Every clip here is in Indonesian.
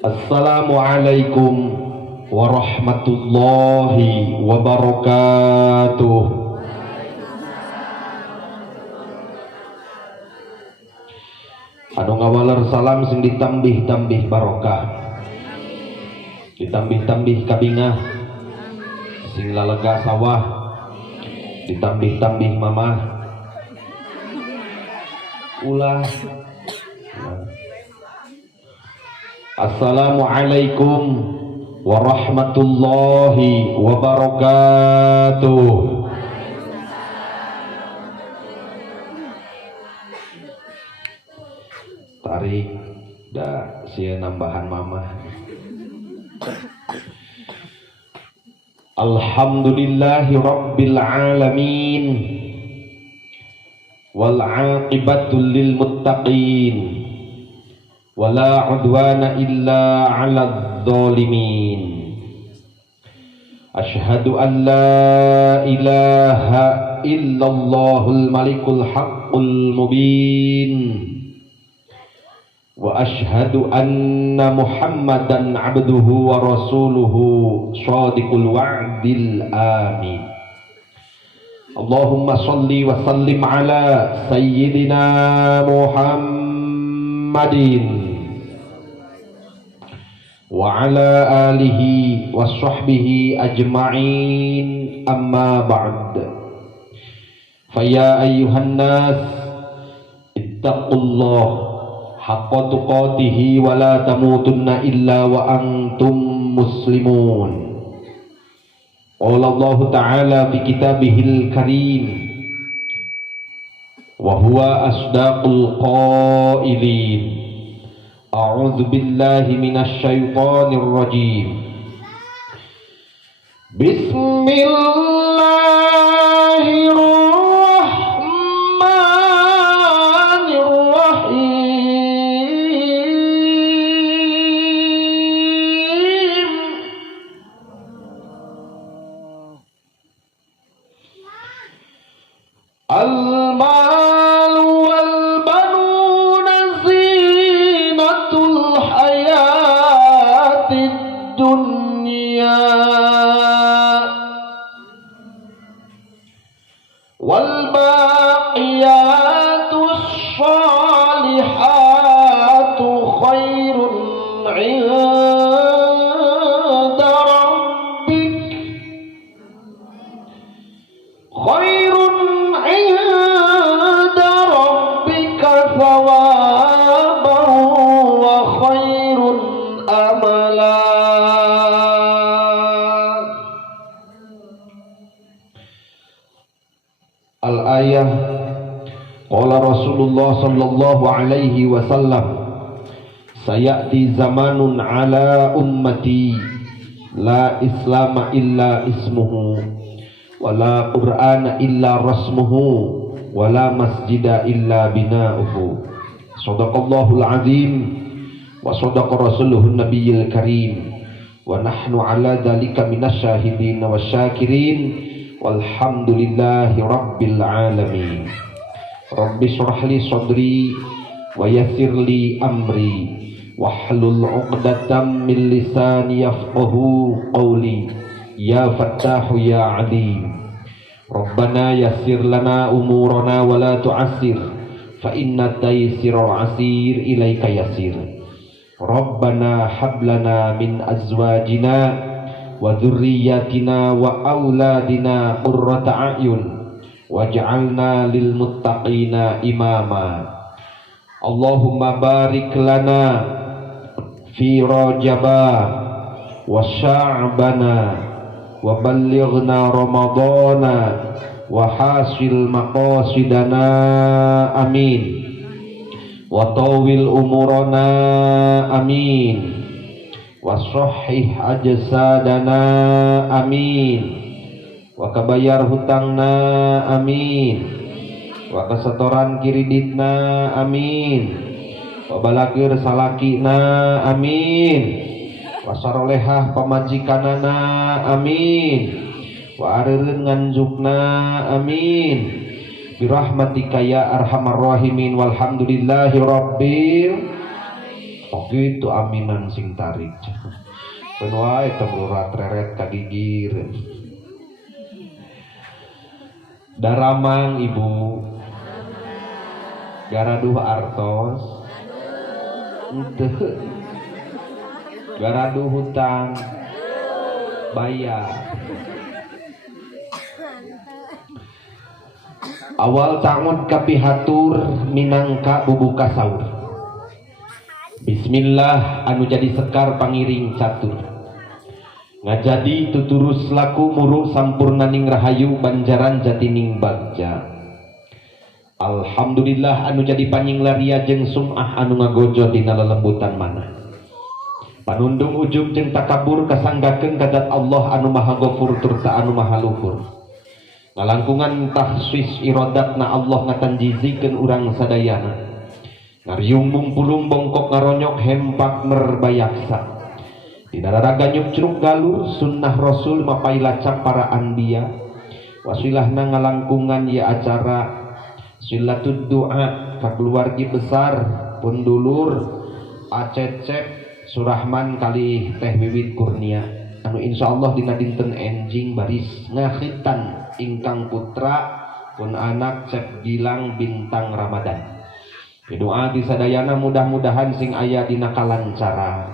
Assalamualaikum warahmatullahi wabarakatuh. Anu ngawaler salam sing ditambih-tambih barokah, ditambih-tambih kabingah, sing lalega sawah, ditambih-tambih mamah ulah. Assalamualaikum warahmatullahi wabarakatuh. Tarik da sia nambahan mamah. Alhamdulillahi rabbil alamin wal aqibatu lil muttaqin wala udwana illa 'alal zalimin. Asyhadu an la ilaha illallahul malikul haqqul mubin wa asyhadu anna muhammadan 'abduhu wa rasuluhu shadiqul wa'dil amin. Allahumma shalli wa sallim ala sayyidina Muhammadin wa ala alihi wa sahbihi ajma'in, amma ba'd. Faya ayyuhan nas ittaqullah haqqa tuqatihi wa la tamutunna illa wa antum muslimun. Qala Allah ta'ala fi kitabihil karim wa huwa asdaqul qailin. A'udzu billahi minasy syaithanir rajim. Bismillahirrahmanirrahim. Al-malu wal banuna zinatul hayatid dunya wal baqiyatus salihatu khairun 'inda rabbik khairun 'inda rabbika thawaban wa khairun amala. Al-ayah qala Rasulullah sallallahu alaihi wasallam, sayati zamanun ala ummati la islama illa ismuhu wa la qur'ana illa rasmuhu wa la masjida illa bina'uhu. Shadaqallahul azim wa shadaqa rasuluhun nabiyyil karim wa nahnu ala dhalika minasyahidin wa syakirin walhamdulillahi rabbil alamin. Rabbi shrah li sadri wa yassir li amri wahlul 'uqdatam min lisani yafqahu qawli ya fattahu ya alim. Rabbana yassir lana umurana wa la tu'assir fa inna taysiral 'asir ilaika yasir. Rabbana hab lana min azwajina wa dzurriyyatina wa auladina qurrata a'yun waj'alna lil muttaqina imama. Allahumma barik lana fi rajaba wa sya'bana wa ballighna ramadana wa hasil maqasidana amin wa tawil umurana amin wa sahih ajsadana amin wa kabayar hutangna amin wa kasetoran kiriditna amin, wa balageur salakina amin, wa sarolehah pamajikanana amin, wa areureun nganjukna amin, birahmatika ya arhamar rahimin walhamdulillahi rabbil oke itu aminan sing tarik keun wae temblurat reret kagigir daramang ibu garaduh artos henteu garaduh hutang bayar awal ta'ud kapihatur minangka bubuka saur. Bismillah anu jadi sekar pangiring catur. Ngajadi tuturus laku muru sampurnaning rahayu banjaran jatining bagja. Alhamdulillah anu jadi panying laria jeung sum'ah anu ngagojo dina lelembutan manah. Panundung ujub jeung takabur kasanggakeun kadat Allah anu Maha Ghafur tur anu Maha Luhur. Ngalangkungan tahsis irodatna Allah ngatanjizikeun urang sadayana ngaryung mumpulung bongkok ngaronyok hempak merbayaksa dina raraga nyucruk galur sunnah rasul mapailacak para anbiya wasilahna ngalangkungan ya acara silatud doa ka keluargi besar pun dulur acecep surahman kali teh wiwit kurnia anu insyaallah dina dinten enjing baris ngakhitan ingkang putra pun anak Cep Gilang Bintang Ramadan. Doa di sadayana mudah-mudahan sing aya dina kalancara.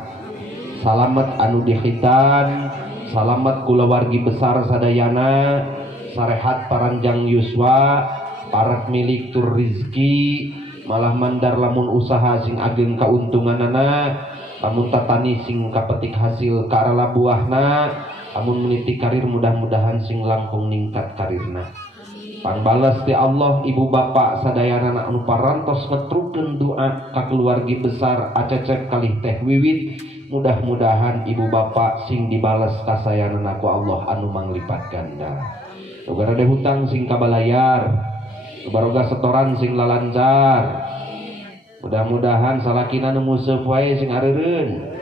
Salamet anu dikhitan, salamet kulawargi besar sadayana, sarehat paranjang yuswa, parak milik tur rizki, malah mandar lamun usaha sing ageng kauntunganana, lamun tatani sing kapetik hasil karala buahna, lamun meniti karir mudah-mudahan sing langkung ningkat karirna. Pangbales ti Allah ibu bapak sadayana anu parantos ngetrukeun doa ka keluargi besar acecep kalih teh wiwit mudah-mudahan ibu bapak sing dibales kasayanana ku Allah anu manglipat ganda. Uga rada hutang sing kabalayar, baroga setoran sing lalancar. Mudah-mudahan salakina nu museup wae sing areureun.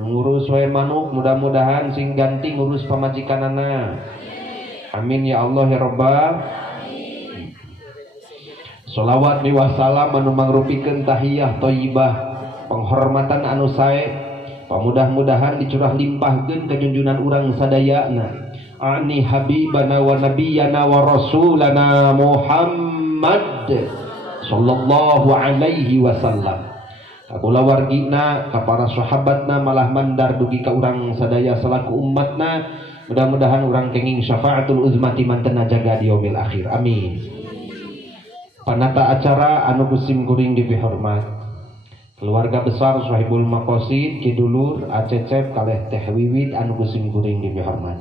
Ngurus wae manuk mudah-mudahan sing ganti ngurus pamajikanana. Amin ya Allah ya Rabbal. Sholawat mi wassalam anu mangrupikeun tahiyah thayyibah penghormatan anu sae pamudah-mudahan dicurah limpahkeun ka junjunan urang sadayana ani habibana wa nabiyyana wa rasulana Muhammad sallallahu alaihi wasallam. Kula wargina ka para sahabatna malah mandar dugi ka urang sadaya salaku umatna mudah-mudahan urang kenging syafaatul uzmati mantena jaga di yaumil akhir amin. Panata acara anu kusim kuring dipihormat keluarga besar sahibul maqasid kidulur acecep kalih teh wiwit anu kusim kuring dipihormat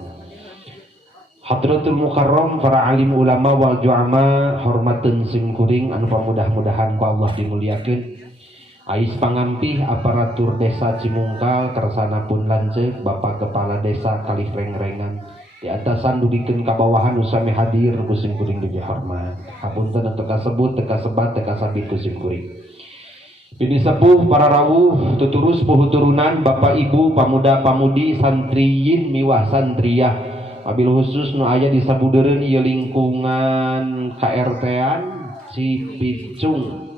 hadratul mukarram para alim ulama wal juama hormateun sim kuring anu pamudah-mudahan ku Allah dimuliakeun. Ais pangampih aparatur desa Cimungkal kersana pun lanceuk Bapak Kepala Desa kalih reng-rengan di atasan dugikeun ka bawahan usami hadir kusim kuring dihormat. Hapunten teu kasebut teu kasebat teu kasabit kusim kuring. Bini sepuh para rawuh tuturus puhuturunan Bapak Ibu pamuda pamudi santriyin miwah santriyah wabil khusus nu aya di sabudeureun ieu lingkungan KRT-an Cipicung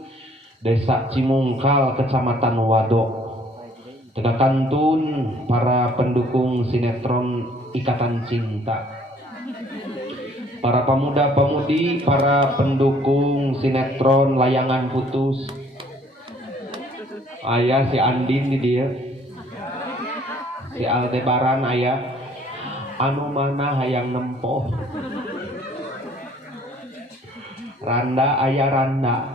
Desa Cimungkal Kecamatan Wadok Tegakantun para pendukung sinetron Ikatan Cinta, para pemuda-pemudi, para pendukung sinetron Layangan Putus. Aya si Andin di dia, si Aldebaran aya, anu mana hayang nempoh, Randa aya Randa,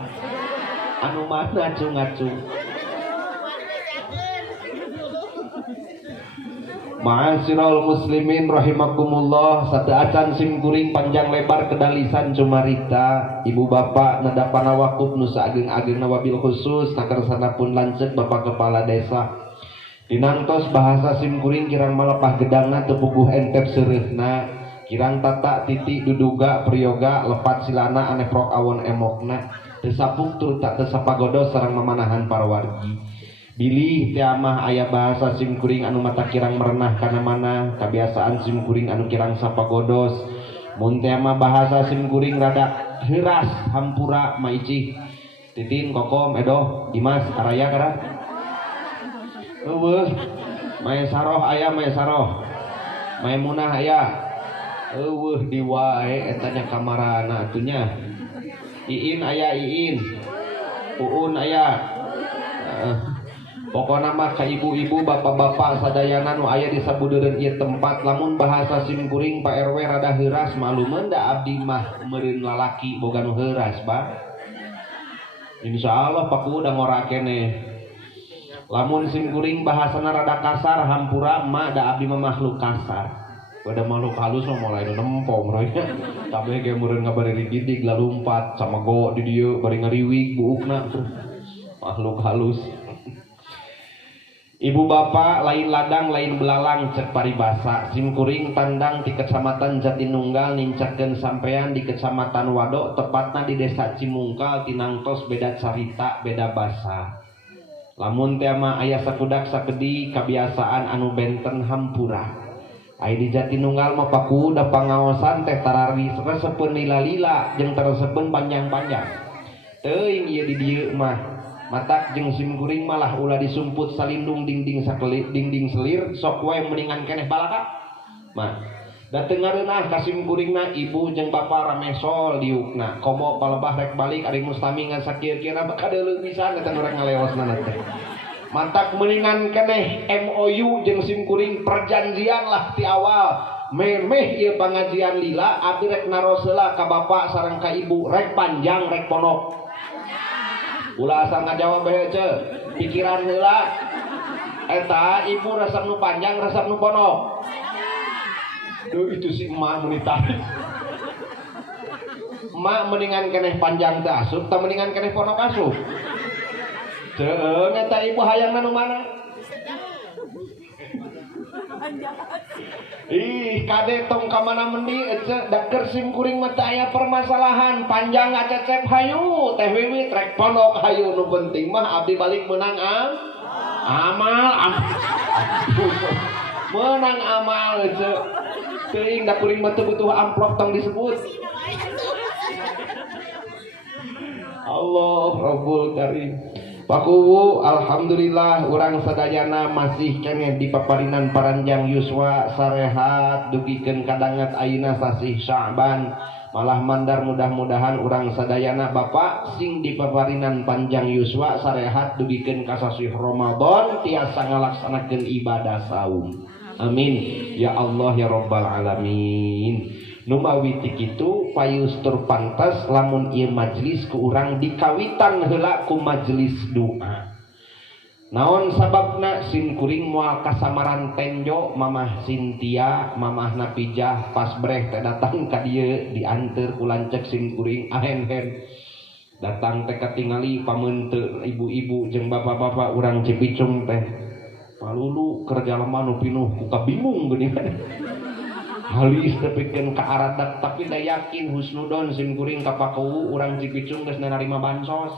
anu mana acung-acung. Ma'asyiral muslimin rahimakumullah, sateuacan sim kuring panjang lebar kedalisan cumarita ibu bapak nadapana wakuf nu saageng-agengna wabil khusus takersana pun lanceuk Bapak Kepala Desa dinantos bahasa sim kuring kirang malepah gedangna teu puguh entep seureusna kirang tata titik duduga priyoga lepat silana ane prok awon emokna tesapuk tur tak tesapagodo sareng mamanahan para wargi bilih teh mah aya bahasa simkuring anu mata kirang merenah kana mana kebiasaan simkuring anu kirang sapagodos mun teh mah bahasa simkuring rada heuras hampura maicih titin kokom edoh Dimas araya kara eueuh mae saroh aya mae saroh mae munah aya eueuh di wae eta nya kamarana atunya Iin aya Iin Uun aya pokona mah ka ibu-ibu bapak-bapak sadayana nu aya di sabudeureun ieu tempat lamun bahasa simkuring Pak RW rada heuras malumeun da abdi mah meureun lalaki boga nu heuras Pak insyaallah paku udah ngora keneh lamun simkuring bahasana rada kasar hampura mak da abdi mah makhluk kasar pada makhluk halus mah mulai nempong raya kabeh ge meureun ngabari gidig lalumpat samago di dieu bari ngariwig buukna makhluk halus. Ibu bapak lain ladang lain belalang cek paribasa simkuring tandang di kecamatan Jatinunggal nincakeun sampean di kecamatan Wadok tepatna di desa Cimungkal tinangtos beda carita beda basa lamun teh mah aya sakudak sakedi kebiasaan anu benten hampura aya di Jatinunggal mah paku da pangaosan teh tarari resepeun lila-lila jeung teresepeun panjang-panjang teuing ieu di dieu mah matak jeung simkuring malah ulah disumput salindung dingding sakelit dingding selir sok wae mendingan keneh balaka mah da teu ngareunah ka simkuringna ibu jeung bapa ramesol diukna komo palebah rek balik ari mustami ngan sakieu-kieuna bakal deuleuh pisan eta nu rek ngaleosna teh matak mendingan keneh MOU jeung simkuring perjanjian lah ti awal memeh ieu pangajian lila abdi rek naros heula ka bapa sareng ka ibu rek panjang rek pondok ulah asa ngajawab bae ce pikiran heula eta ibu resep nu panjang resep nu pondok duh itu si emak mun ditarik emak mendingan keneh panjang teh asup tah mendingan keneh pondok asup teu eta ibu hayangna nu mana ih kade tong ka mana mendi da keur simkuring mah teh aya permasalahan panjang ngacecep hayu teh wiwit rek pondok hayu nu penting mah abdi balik menang amal menang amal teuing da kuring mah teu butuh amplop tong disebut Allah Rabbul Karim Pakuwu alhamdulillah urang sadayana masih keneh di paparinan paranjang yuswa sarehat dugikeun kadangat ayeuna sasih Sya'ban malah mandar mudah-mudahan urang sadayana bapak sing di paparinan panjang yuswa sarehat dugikeun ka sasih Ramadan tiasa ngalaksanakeun ibadah saum amin ya Allah ya rabbal alamin numawi ti kitu payus tur pantes lamun ieu majlis ku urang dikawitan heula ku majlis doa naon sababna simkuring moal kasamaran tenjo mamah Sintia mamah Napijah pas breh teh datang ka dieu dianteur ku lanceuk simkuring ahen-hen datang teh katingali pameun teu ibu-ibu jeung bapak-bapak urang Cipicung teh palulu kerja lama nu pinuh ku kabingung geuning halis tepikeun ka aradak tapi da yakin husnudon simkuring ka pakuwu urang Cipicung geus narima bansos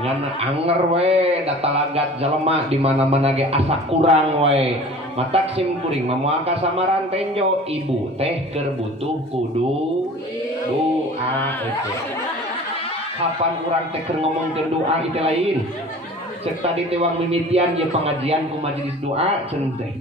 ngan anger we da talagat jelema di mana-mana ge asa kurang we matak simkuring mah moal kasamaran tenjo ibu teh keur butuh kudu doa itu kapan urang teh keur ngomongkeun doa itu lain cek tadi tewang mimitian ye pengajian ku majelis doa cenah teh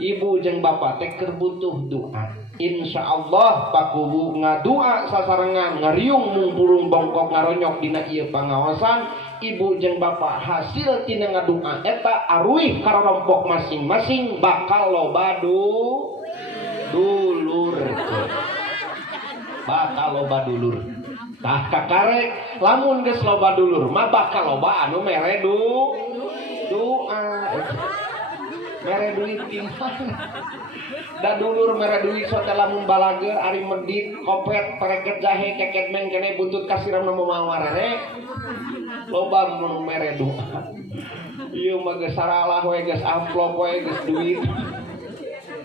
ibu jeung bapak teh keur butuh doa insyaallah pakuwu ngadua sasarengan ngariung mungpurung bongkok ngaronyok dina ieu pangaosan ibu jeung bapak hasil tina ngadoa eta aruih karorompok masing-masing bakal loba dulur bakal loba dulur tah kakarek lamun geus loba dulur mah bakal loba anu mere doa mere duit timpan da dulur mere duit sote lamun balager ari medit kopet pereket jahe keket meng kene buntut kasiram nu mawarere loba mun mere doa ieu mah geus saralah we geus amplop we geus duit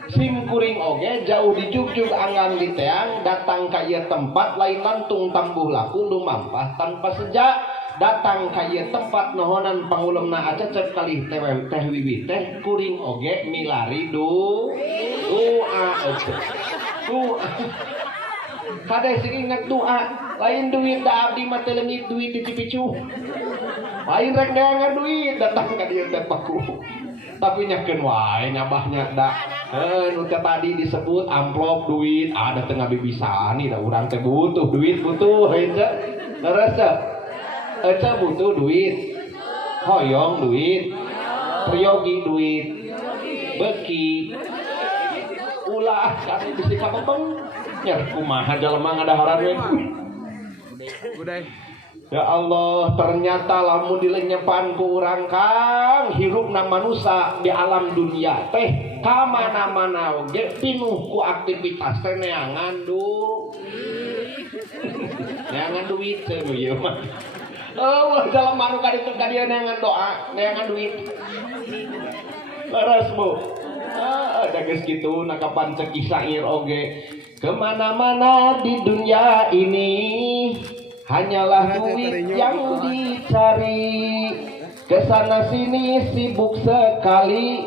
Simkuring oge jauh dijugjug anggang di teang datang ka ieu tempat lain lantung tambuh laku lumampah tanpa sejak datang ka ieu tempat nohonan pangulemna acecep kalih teh wiwit teh kuring oge milari doa kade sing ingat doa lain duit da abdi mah teu leungit duit di Cipicu lain rek neangan duit datang ka dieu teh paku tapi nyakeun wae nyabahnya da nu tadi disebut amplop duit ada tengah bibisaan nih da urang teh butuh duit butuh heuh leres teh butuh duit hoyong duit priyogi duit beki ulah kan bisi kapepeng nya kumaha jelema ngadaharan we udah. Ya Allah, ternyata lamun dilenyepan ku urang Kang, hirupna manusia di alam dunia teh ka mana-mana oge pinuh ku aktivitas teh neangan neangan duit teh nu ieu mah. Oh, jelema nu kaditu ka dieu neangan doa, neangan duit. Leres Bu. Ada geus kitu nakapan ceki sair oge. Kemana-mana di dunia ini hanyalah duit yang dicari, kesana sini sibuk sekali,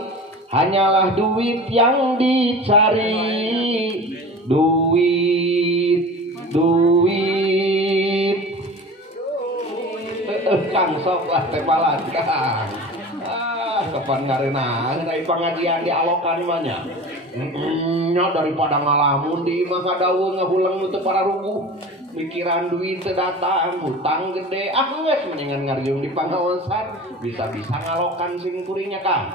hanyalah duit yang dicari, duit. Kang sok lah tepalan Kang. Kapan ngareuna dari pengajian dialokan imanya. Nya daripada ngalamun di mah kadaung ngahulang teu para ruguh. Pikiran duit datang hutang gede geus mendingan ngarjung di pangaosan bisa-bisa ngalokan sing kuringnya Kang.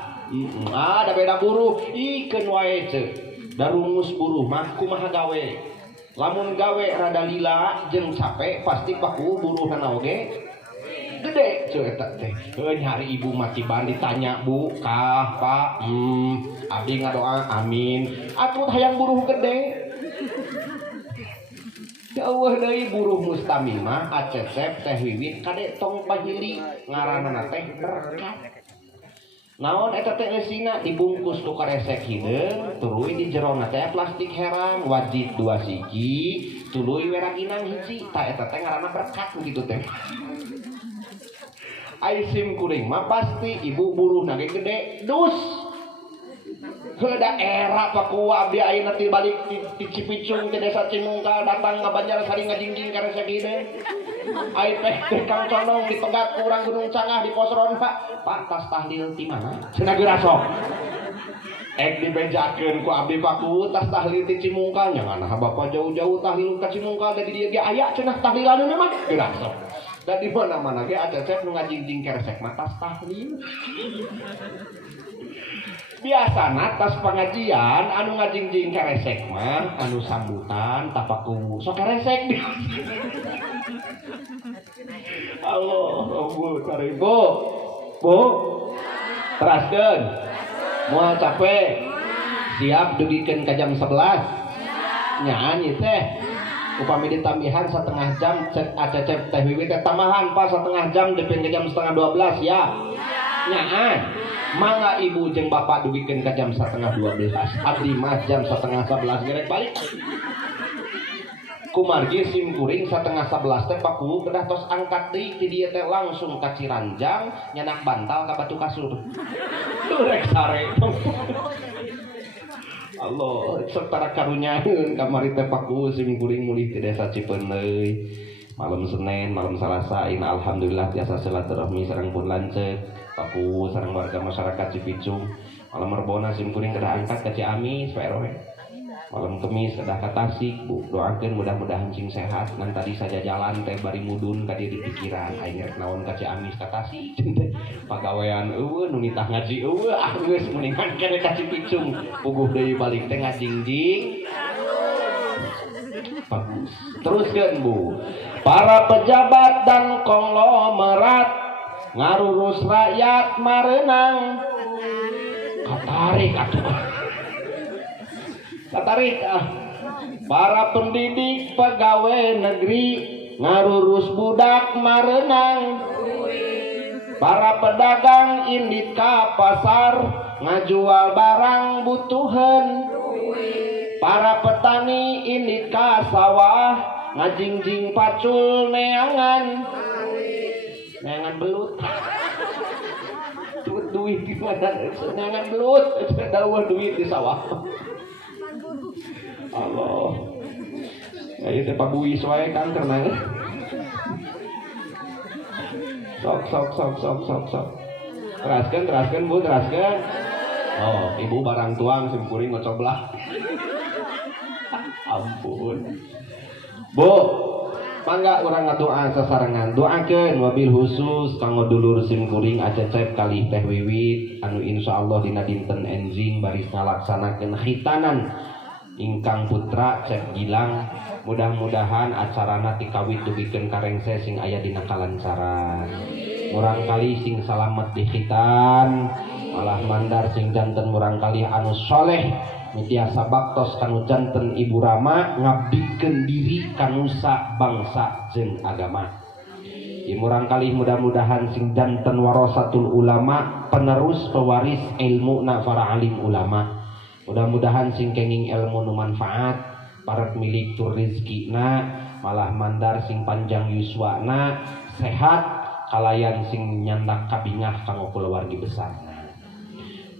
Ada beda buruh ikeun wae ceuk da rumus buruh mah kumaha gawe lamun gawe rada lila jeung capek pasti paku buruhna oge gede ceuk eta teh nyari ibu mati ban ditanya Bu kah Pak abdi ngadoa amin atuh hayang buruh gede. Ya Allah deui buruh mustamimah acecep teh wiwit kade tong pahili ngaranna teh berkat. Naon eta teh eusina dibungkus ku karesek hideung tuluy di jerona teh plastik herang wajib 2 siji tuluy weraginang hiji ta eta teh ngaranna berkat kitu teh. Ai sim kuring mah pasti ibu buruhna ge gede dus. Heuda era paku abdi ayeuna ti balik ti Cipicung ke desa Cimungkal datang ka Banjarsari ngajingjing ka resek hideung. Ai teh Kang Condong dipegat ku urang Gunung Cangah di Posron Pak tas tahlil ti mana? Cenah geura sok. Dibejakeun ku abdi paku tas tahlil ti Cimungkal nya ngana Bapak jauh-jauh tahlil ka Cimungkal da di dieu ge aya cenah tahlilanna mah geura sok. Da di mana-mana ge acecep nu ngajingjing ka resek mah tas tahlil. Biasana tas pengajian anu ngajingjing keresek mah anu sambutan tapaku sok keresek Allah Bu taribu Bu teraskeun moal capek siap dugikeun ka jam 11 nyaan ieu teh upami ditambihan 1/2 jam cek acecep teh wiwit teh tambahan pas 1/2 jam dipin ke jam 11:30 ya nyaan mangga ibu jeung bapak dugikeun ka jam 11:30 abdi mah jam 10:30 gerek balik kumargi sim kuring 10:30 teh paku kedah tos angkat deui ti dieu teh langsung ka Ciranjang nyanak bantal ka batu kasur rek sare Allah setara karunyaeun kamari teh paku sim kuring mulih ti desa Cipeuneuy malam Senin malam Salasa ina alhamdulillah tiasa silaturahmi sareng pun lanceuk paku sareng warga masyarakat Cipicung malam Rebona sim kuring kedah angkat ka Ciamis PRW malam Kemis kedah ka Tasik Bu doakeun mudah-mudahan sing sehat nan tadi saja jalan teh bari mudun ka dieu di pikiran aing rek naon ka Ciamis ka Tasik pagawean eueuh nu nitah ngaji eueuh geus mendingan keneh ka Cipicung puguh deui balik teh ngajingjing bagus teruskeun Bu para pejabat dan konglomerat ngarurus rakyat mareunang katarik para pendidik pegawai negeri ngarurus budak mareunang para pedagang indit ka pasar ngajual barang butuhan Para petani ini ka sawah ngajingjing pacul neangan belut. Duit di mana? Neangan belut, dawa duit di sawah. Allah. Ya itu Pak Buis wae kan karena sok. Teraskan Bu, teraskan. Oh, ibu barang tuang simkuring ngocoblah. Ampun. Bu, mangga urang ngadoa sasarengan. Doakeun wabil khusus kanggo dulur simkuring acecep kali Teh Wiwit anu insyaallah dina dinten enjing baris ngalaksanakeun khitanan ingkang putra Cep Gilang. Mudah-mudahan acarana tikawit dugikeun karengse sing aya dina kalancaran. Murang kali sing salamet di khitan, malah mandar sing janten murang kali anu soleh mitiasa baktos kanu janten Ibu Rama ngabdikeun diri kanusa bangsa jeung agama. Murang kali mudah-mudahan sing janten warasatul ulama penerus pewaris ilmu na para alim ulama. Mudah-mudahan sing kenging ilmu nu manfaat parat milik tur rizkina malah mandar sing panjang yuswana sehat kalayan sing nyandak kabingah kanggo kulawargi besarna.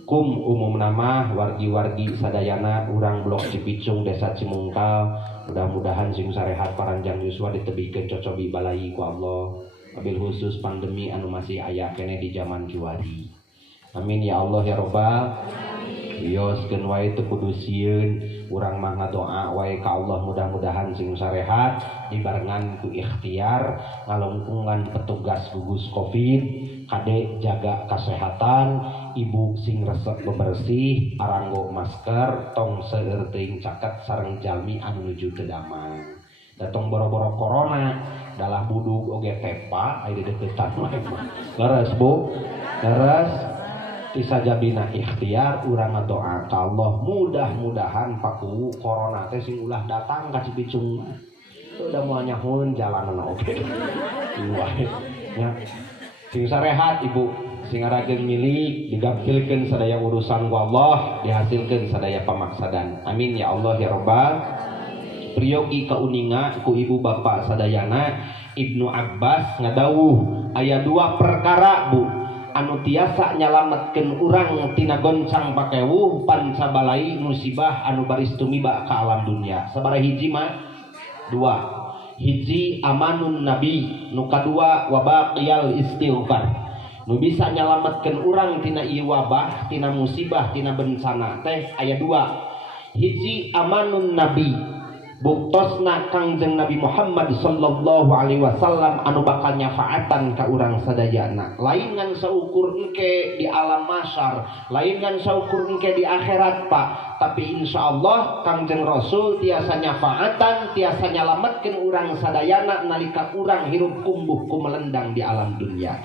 Kum umum nama wargi-wargi sadayana urang blok Cipicung desa Cimungkal mudah-mudahan sing sarehat paranjang yuswa ditebikeun cocobi balai ku Allah. Wabil khusus pandemi anu masih aya kene di zaman kiwari. Amin ya Allah ya Rabbal. Yoskeun wae teu kudu sieun urang mah ngadoa wae ka Allah mudah-mudahan sing sarehat dibarengan ku ikhtiar ngalungkungan petugas gugus Covid kade jaga kesehatan ibu sing resep bebersih aranggo masker tong seueur teuing caket sareng jalmi anu nuju teu damang datong boro-boro corona dalah budug oge tepa aya di deukeutan wae leres Bu leres tisajabina ikhtiar urang ngadoa ka Allah mudah-mudahan paku corona teh sing ulah datang ka Cipicung udah mau nyahun jalanan oge wae nya sing sarehat ibu sing ngarageun milik digapilkeun sadaya urusan ku Allah dihasilkeun sadaya pamaksadan amin ya Allah ya Rabbal priyogi kauninga ku ibu bapak sadayana Ibnu Abbas ngadawuh aya dua perkara Bu anu tiasa nyalametkeun urang tina goncang pakewuh pancabalai musibah anu baris tumiba ka alam dunia. Sabaraha hiji mah? Dua. Hiji amanun nabi, nu kadua wabaqiyal istighfar. Nu bisa nyalametkeun urang tina ieu wabah, tina musibah, tina bencana teh aya dua. Hiji amanun nabi. Buktosna Kangjeng Nabi Muhammad sallallahu alaihi wasallam anu bakal nyafaatan ka urang sadayana lain ngan saukur engke di alam mahsyar lain ngan saukur engke di akhirat Pak tapi insyaallah Kangjeng Rasul tiasa nyafaatan tiasa nyalametkeun urang sadayana nalika urang hirup kumbuh kumelendang di alam dunia.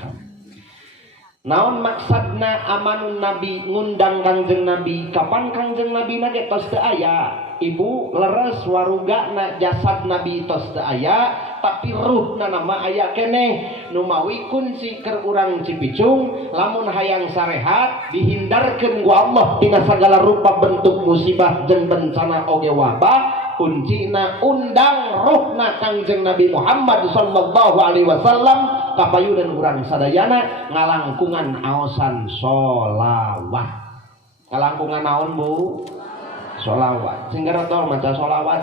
Naon maksadna amanun nabi ngundang Kangjeng Nabi kapan Kangjeng Nabi na tos teu aya ibu leres warugana jasad Nabi tos teu aya tapi ruhna nama aya keneh nu mawi kunci keur urang Cipicung lamun hayang sarehat dihindarkeun ku Allah dina sagala rupa bentuk musibah jeung bencana oge wabah kuncina undang ruhna Kangjeng Nabi Muhammad sallallahu alaihi wasallam kapayunan urang sadayana ngalangkungan aosan sholawat ngalangkungan naon Bu sholawat sing garotol maca sholawat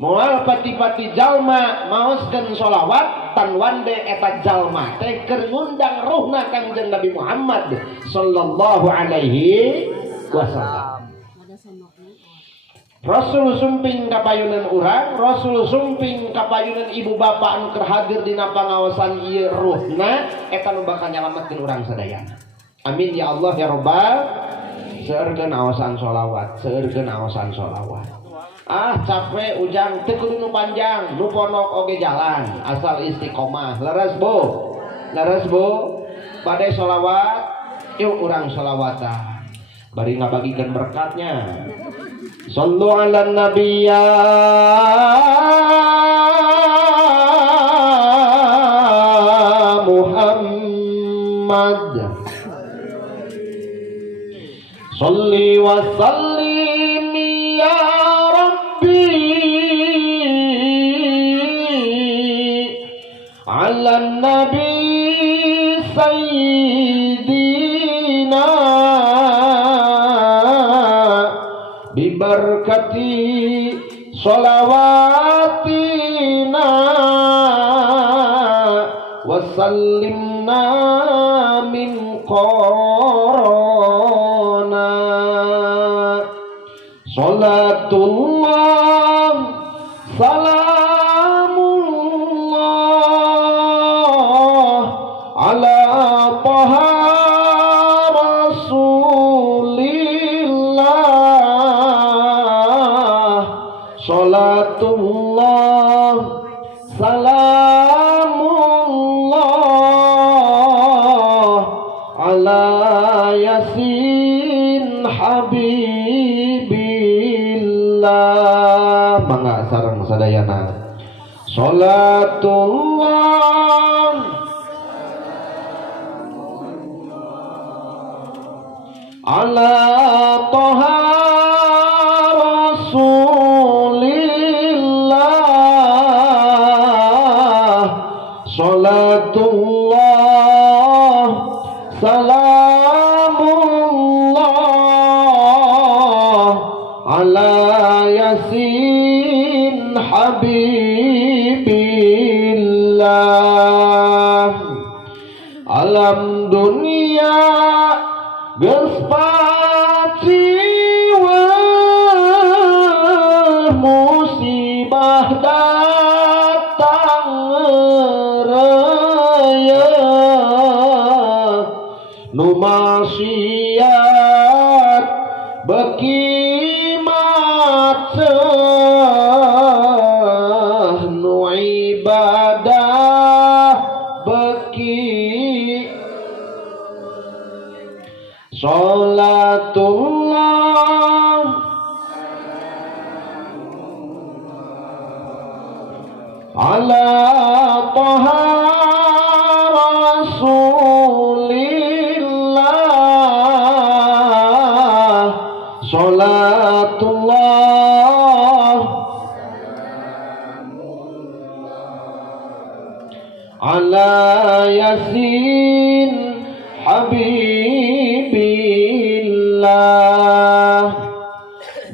moal pati-pati jalma maoskeun sholawat tan wande eta jalma teh keur ngundang ruhna Kangjeng Nabi Muhammad sallallahu alaihi wasallam. Rasul sumping kapayunan urang, Rasul sumping kapayunan ibu bapak anu keur hadir dina pangaosan ieu ruhna eta nu bakal nyalametkeun urang sadayana. Amin ya Allah ya Rabbal. Seueurkeun aosan sholawat, seueurkeun aosan sholawat. Ah capek ujang teu kudu nu panjang, nu pondok oge jalan, asal istiqomah. Leres Bu? Leres Bu? Bade sholawat, yuk urang sholawatan. Bari ngabagikeun berkatnya. Sallu ala nabiyya Muhammad Salli wa sallim ala nabi sayyidina bibarkati sholawatina wasallimna min corona sholatullah salamullah ala taha rasulillah sholatullah salamullah ala yasin habibillah mangga sareng sadayana sholatullah ala toha rasulillah sholatullah salamullah ala yasin habibillah alam dunia geus paciweuh musibah datang reuyeung nu maksiat beki maceuh nu ibadah beki sholatullah ala taha rasulillah sholatullah ala yasin habibillah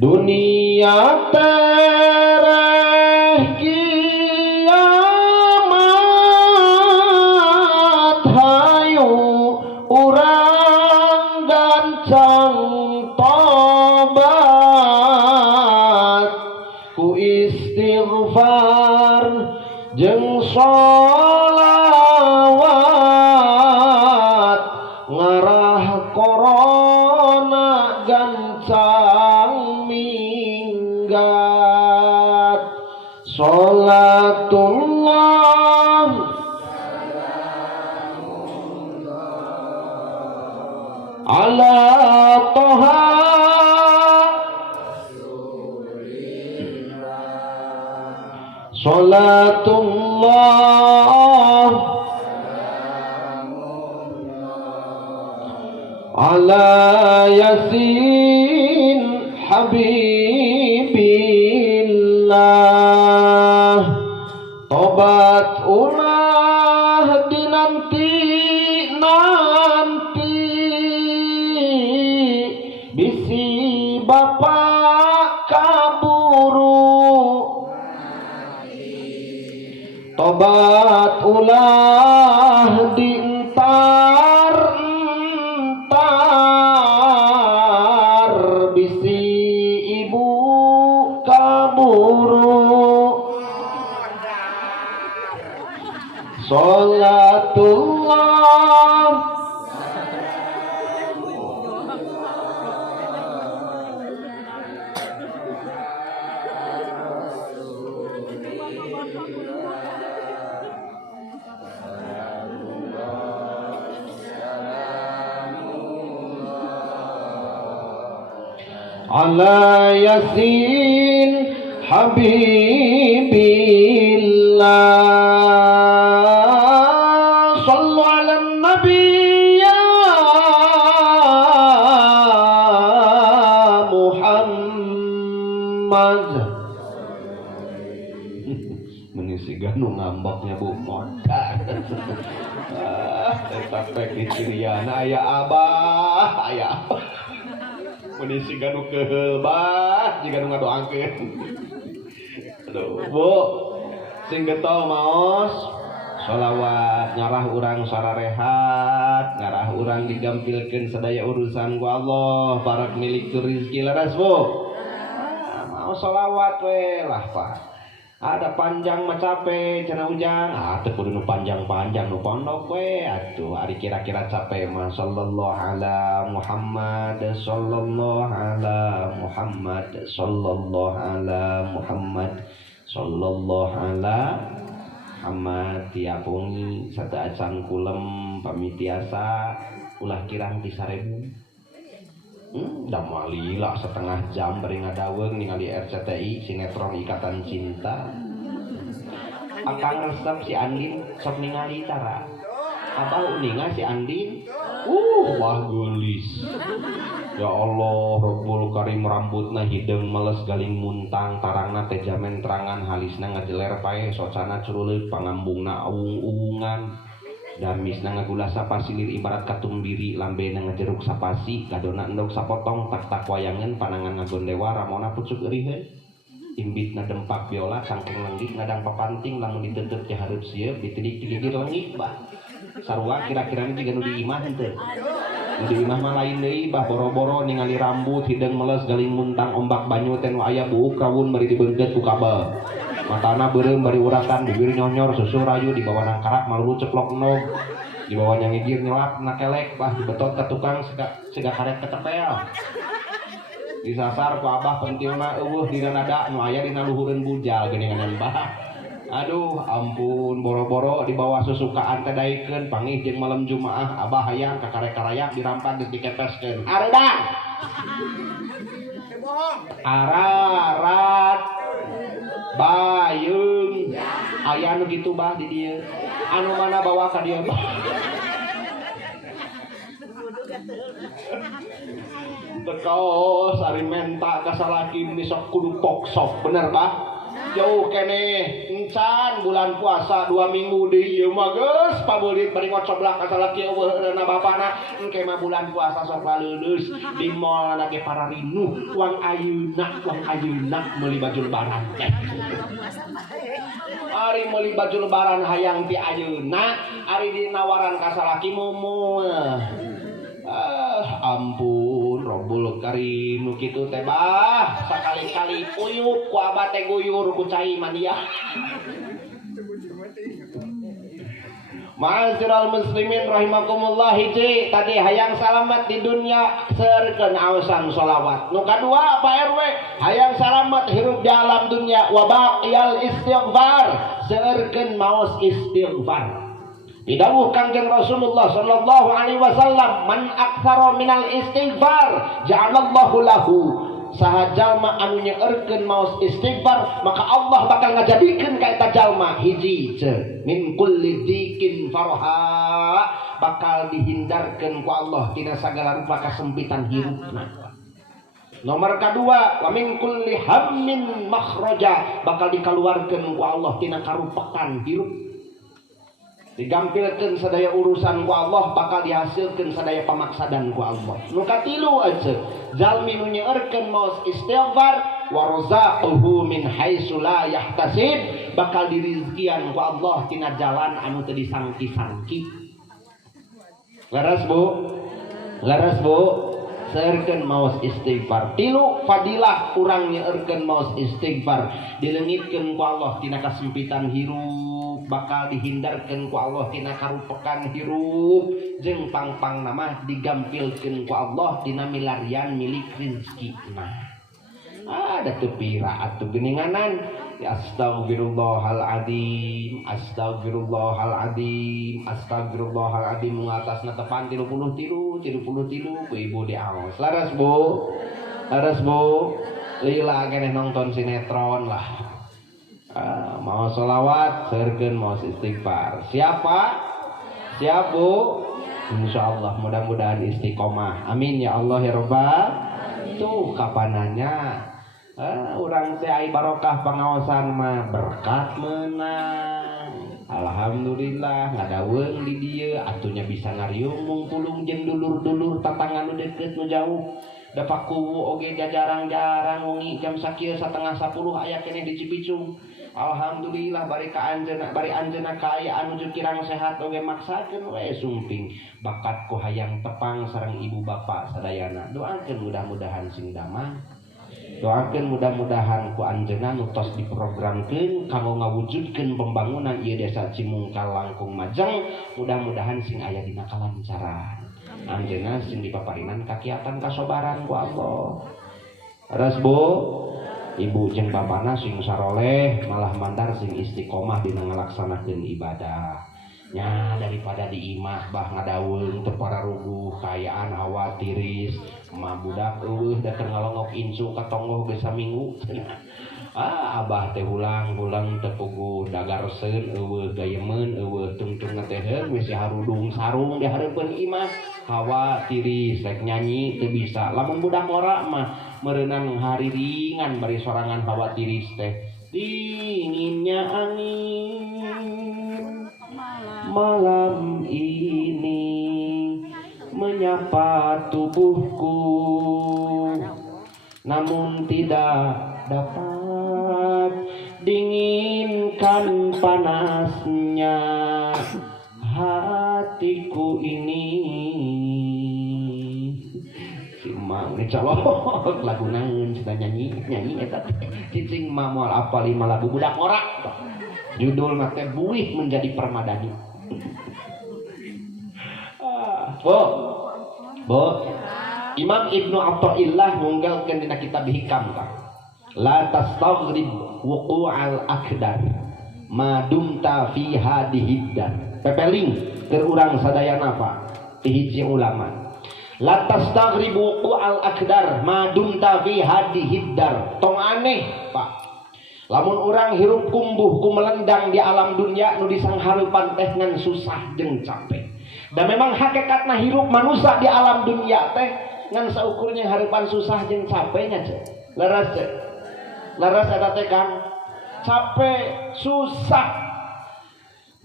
dunia tereh kiamat hayu urang gancang tobat ku istighfar jeung sholawat ngarah corona gancang minggat sholatullah ala toha sholatullah ala yasin habibillah tobat ulah dinanti bisi bapak kaburu tobat ulah dientar bisi ibu kaburu sholatullah ala yasin habibillah sallu ala nabi ya Muhammad mengisi ganu ngambaknya Bu Modar Tapi kriteria aya abah aya mun siga nu keheul bah jiga nu ngadoakeun. Aduh Bu sing getol maos sholawat nyarah urang sararehat ngarah urang digampilkeun sadaya urusan ku Allah barak milik rezeki laras Bu. Mau sholawat we lah Pak. Ada panjang mah capek cenah ujang. Teu kudu nu panjang-panjang nu pondok we atuh ari kira-kira capek mah sallallahu ala Muhammad sallallahu ala Muhammad sallallahu ala Muhammad sallallahu ala Muhammad tiapungi satu acan kulem pamitiasa ulah kirang ti 1000. Da malila setengah jam bari ngadaweung ningali RCTI sinetron Ikatan Cinta. Akang resep si Andin sok ningali tara. Abah uninga si Andin. Wah geulis. Ya Allah, Rabbul Karim rambutna hideung meles galing muntang tarangna teh jamen terangan halisna ngajeler pae socana curuleuk pangambungna awung-uwungan. Damisna ngagula sapasilir ibarat katumbiri lambena ngajeruk sapasi gadona endog sapotong tak wayangan panangan ngagondewa ramona pucuk euriheun imbitna dempak biola cangkeng lenggik ngadang papanting lamun diteuteut teh hareup sieup ditidik digigir lenggik bah sarua kira-kira jiga nu diimah henteu nu diimah mah lain deui bah boro-boro ningali rambut hideung meles galing muntang ombak banyu teh nu aya buuk rawun bari dibeungkeut ku kabel matana beureum bari urakan bibir nyonyor susu rayu di bawah nangkarak malulu ceplok nog di bawahnya ngigir nyelap nakelek bah dibetot ke tukang sega karet ketepel disasar ku abah pentilna eueuh dina nada nu aya dina luhureun bujal geuningan bah. Aduh ampun boro-boro di bawah susukaan teh daikeun pangih jeung malam Jumaah abah hayang ka karek-karayak dirampan geus dikepeskeun areudang ararat bayung aya anu kitu bah di dieu anu mana bawa ka dieu bah teko sari menta ka salaki misok kudu poksok bener bah jauh kene encan bulan puasa 2 minggu di ieu mah geus pabeulit bari ngocoblah ka salaki eueuhna bapana engke mah bulan puasa sok laleuleus di mall lagi para rinu uang ayeuna meuli baju lebaran ari meuli baju lebaran hayang ti ayeuna ari dinawaran ka salaki momo ampun Rabbul Karim nu kitu teh bah sakali-kali puyuk ku abah teh guyur ku cai mania. Ma'asyiral muslimin rahimakumullah hiji tadi hayang salamet di dunia seureun aosan sholawat. Nu kadua Pak RW hayang salamet hirup di alam dunia wa baqiyal istighfar seureun maos istighfar. Didawuh Kangjeng Rasulullah sallallahu alaihi wasallam man aktsara minal istighfar ja'alallahu lahu saha jalma anu nyeurkeun maos istighfar maka Allah bakal ngajadikeun ka eta jalma hiji min kulli dzikin farha bakal dihindarkeun ku Allah tina sagala rupa kasempitan hirupna. Nomor kedua wa min kulli hammin makhraja bakal dikaluarkeun ku Allah tina karupekan hirup digampilkeun sadaya urusan ku Allah bakal dihasilkeun sadaya pamaksadan ku Allah. Nu katilu aja jalmi nu nyeurkeun maos istighfar wa razaqahu min haitsu la yahtasib bakal dirizkian ku Allah tina jalan anu teu disangki-sangki. Laras Bu seureun maos istighfar. Tilu fadilah urang nyeurkeun maos istighfar dileungitkeun ku Allah tina kasempitan hirup bakal dihindarkeun ku Allah tina karupekan hirup jeung pangpang nama digampilkeun ku Allah tina milarian milik rezekina. Ada teu pira atuh geuninganan astagfirullahaladzim ngatasna tepan 33 ku ibu di aos. Laras Bu lila keneh nonton sinetron lah. Mau sholawat seureun mau istighfar. Siap Bu? Insyaallah mudah-mudahan istiqomah. Amin ya Allah ya Rabbal. Tuh kapananya urang teh ai barokah pangaosan mah berkat meunang. Alhamdulillah ngadaweung di dieu atunya bisa ngariung mungkulung jeung dulur-dulur tatangan nu deukeut nu jauh. Da pakuwu oge jarang-jarang wengi jam sakieu 9:30 aya keneh di Cipicung. Alhamdulillah bari ka anjeunna bari anjeunna kaayaan nuju kirang sehat oge maksakeun we sumping bakat ku hayang tepang sareng ibu bapak sadayana. Doakeun mudah-mudahan sing damang. Doakeun mudah-mudahan ku anjeunna nu tos diprogramkeun kanggo ngawujudkeun pembangunan ieu desa Cimungkal langkung majeng, mudah-mudahan sing aya dina kalancaran. Anjeunna sing dipaparinan kakiatan kasobaran ku Allah. Ras Bu, ibu jeung bapana sing saroleh malah mandar sing istiqomah dina ngalaksanakeun ibadah. Nya daripada di imah bah ngadaweung teu pararuguh kaayaan hawa tiris mah budak eueuh da keur ngalongok insu ka tonggoh geus saminggu. Abah teh hulang-hulang teu puguh dagarseun eueuh gayemeun eueuh tungtung ngeteheun misi harudung sarung di hareupeun imah hawa tiris rek nyanyi teu bisa. Lamun budak ngora mah meureunang hariringan bari sorangan hawa tiris teh. Dinginnya angin malam ini menyapa tubuhku, namun tidak dapat dinginkan panasnya hatiku ini. Si Mang dicolok lagu naon cenah nyanyi eta cicing mah moal apal 5 lagu budak ngora. Judul mah teh Buih Menjadi Permadani. Bo, Imam Ibnu Athaillah nunggalkeun dina kitab Hikam ka. La tastaghrib wuqu'al akdar ma dumta fi hadihiddar. Pepeling keur urang sadayana Pak. Ti hiji ulama. La tastaghrib wuqu'al akdar ma dumta fi hadihiddar. Tong aneh, Pak. Lamun urang hirup kumbuh ku melendang di alam dunia nu disanghareupan teh ngan susah jeung capek. Dan memang hakikatna hirup manusia di alam dunia teh ngan saukurnya hareupan susah jeung capeknya cek. Leres cek. Leres eta teh Kang. Capek, susah.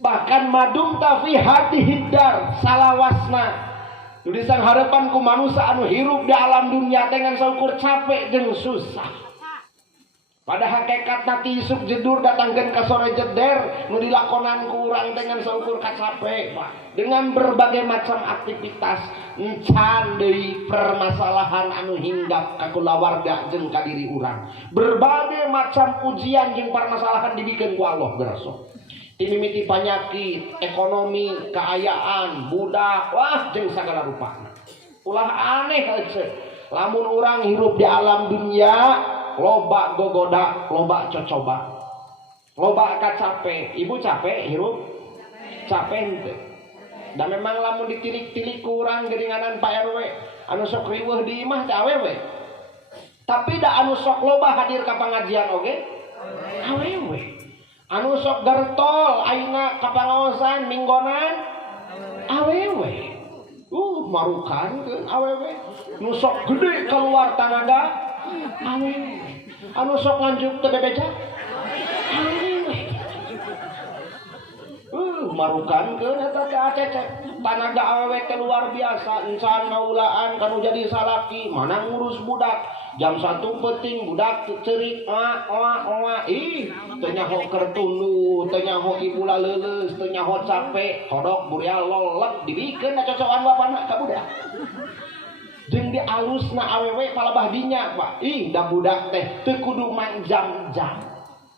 Bahkan madum tafi hati hidar salawasna. Nu disanghareupan ku manusia anu hirup di alam dunia teh ngan saukur capek jeung susah. Pada hakikat nanti isuk jedur datangkan ke sore jeder nu dilakonan ku urang dengan saukur kacapek Pak. Dengan berbagai macam aktivitas encan deui permasalahan anu hinggap ka kulawarga jeung ka diri urang. Berbagai macam ujian jeung permasalahan dibikeun ku Allah berso. Ti mimiti panyakit, ekonomi, kaayaan, budak, wah jeung sagala rupana. Ulah aneh heuceut. Lamun urang hirup di alam dunia loba gogoda, loba cocoba, loba kacape. Ibu capek hirup? Capek henteu. Dan memang lamun ditilik-tilik kurang geuninganan Pak RW anu sok riweuh di imah teh awewe. Tapi da anu sok loba hadir ka pangajian oge awewe. Anu sok gertol ayeuna ka pangaosan minggonan awewe. Marukankeun awewe. Nu sok gede keluar tanaga awewe. Anu sok nganjuk teu bebejak awewe. Marukankeun eta teh acecek. Tanaga awewe teh luar biasa. Encan ngaulaan kanu jadi salaki, mana ngurus budak. Jam 1 penting budak ceurik ih teu nyaho keur tunduh, teu nyaho ibu laleuleuh, teu nyaho capek, hodok burial lolep dibikeun cocokan bapana ka budak. Jeung di alusna awewe palebah dinya Pak. Ih da budak teh teu kudu manjam-jam.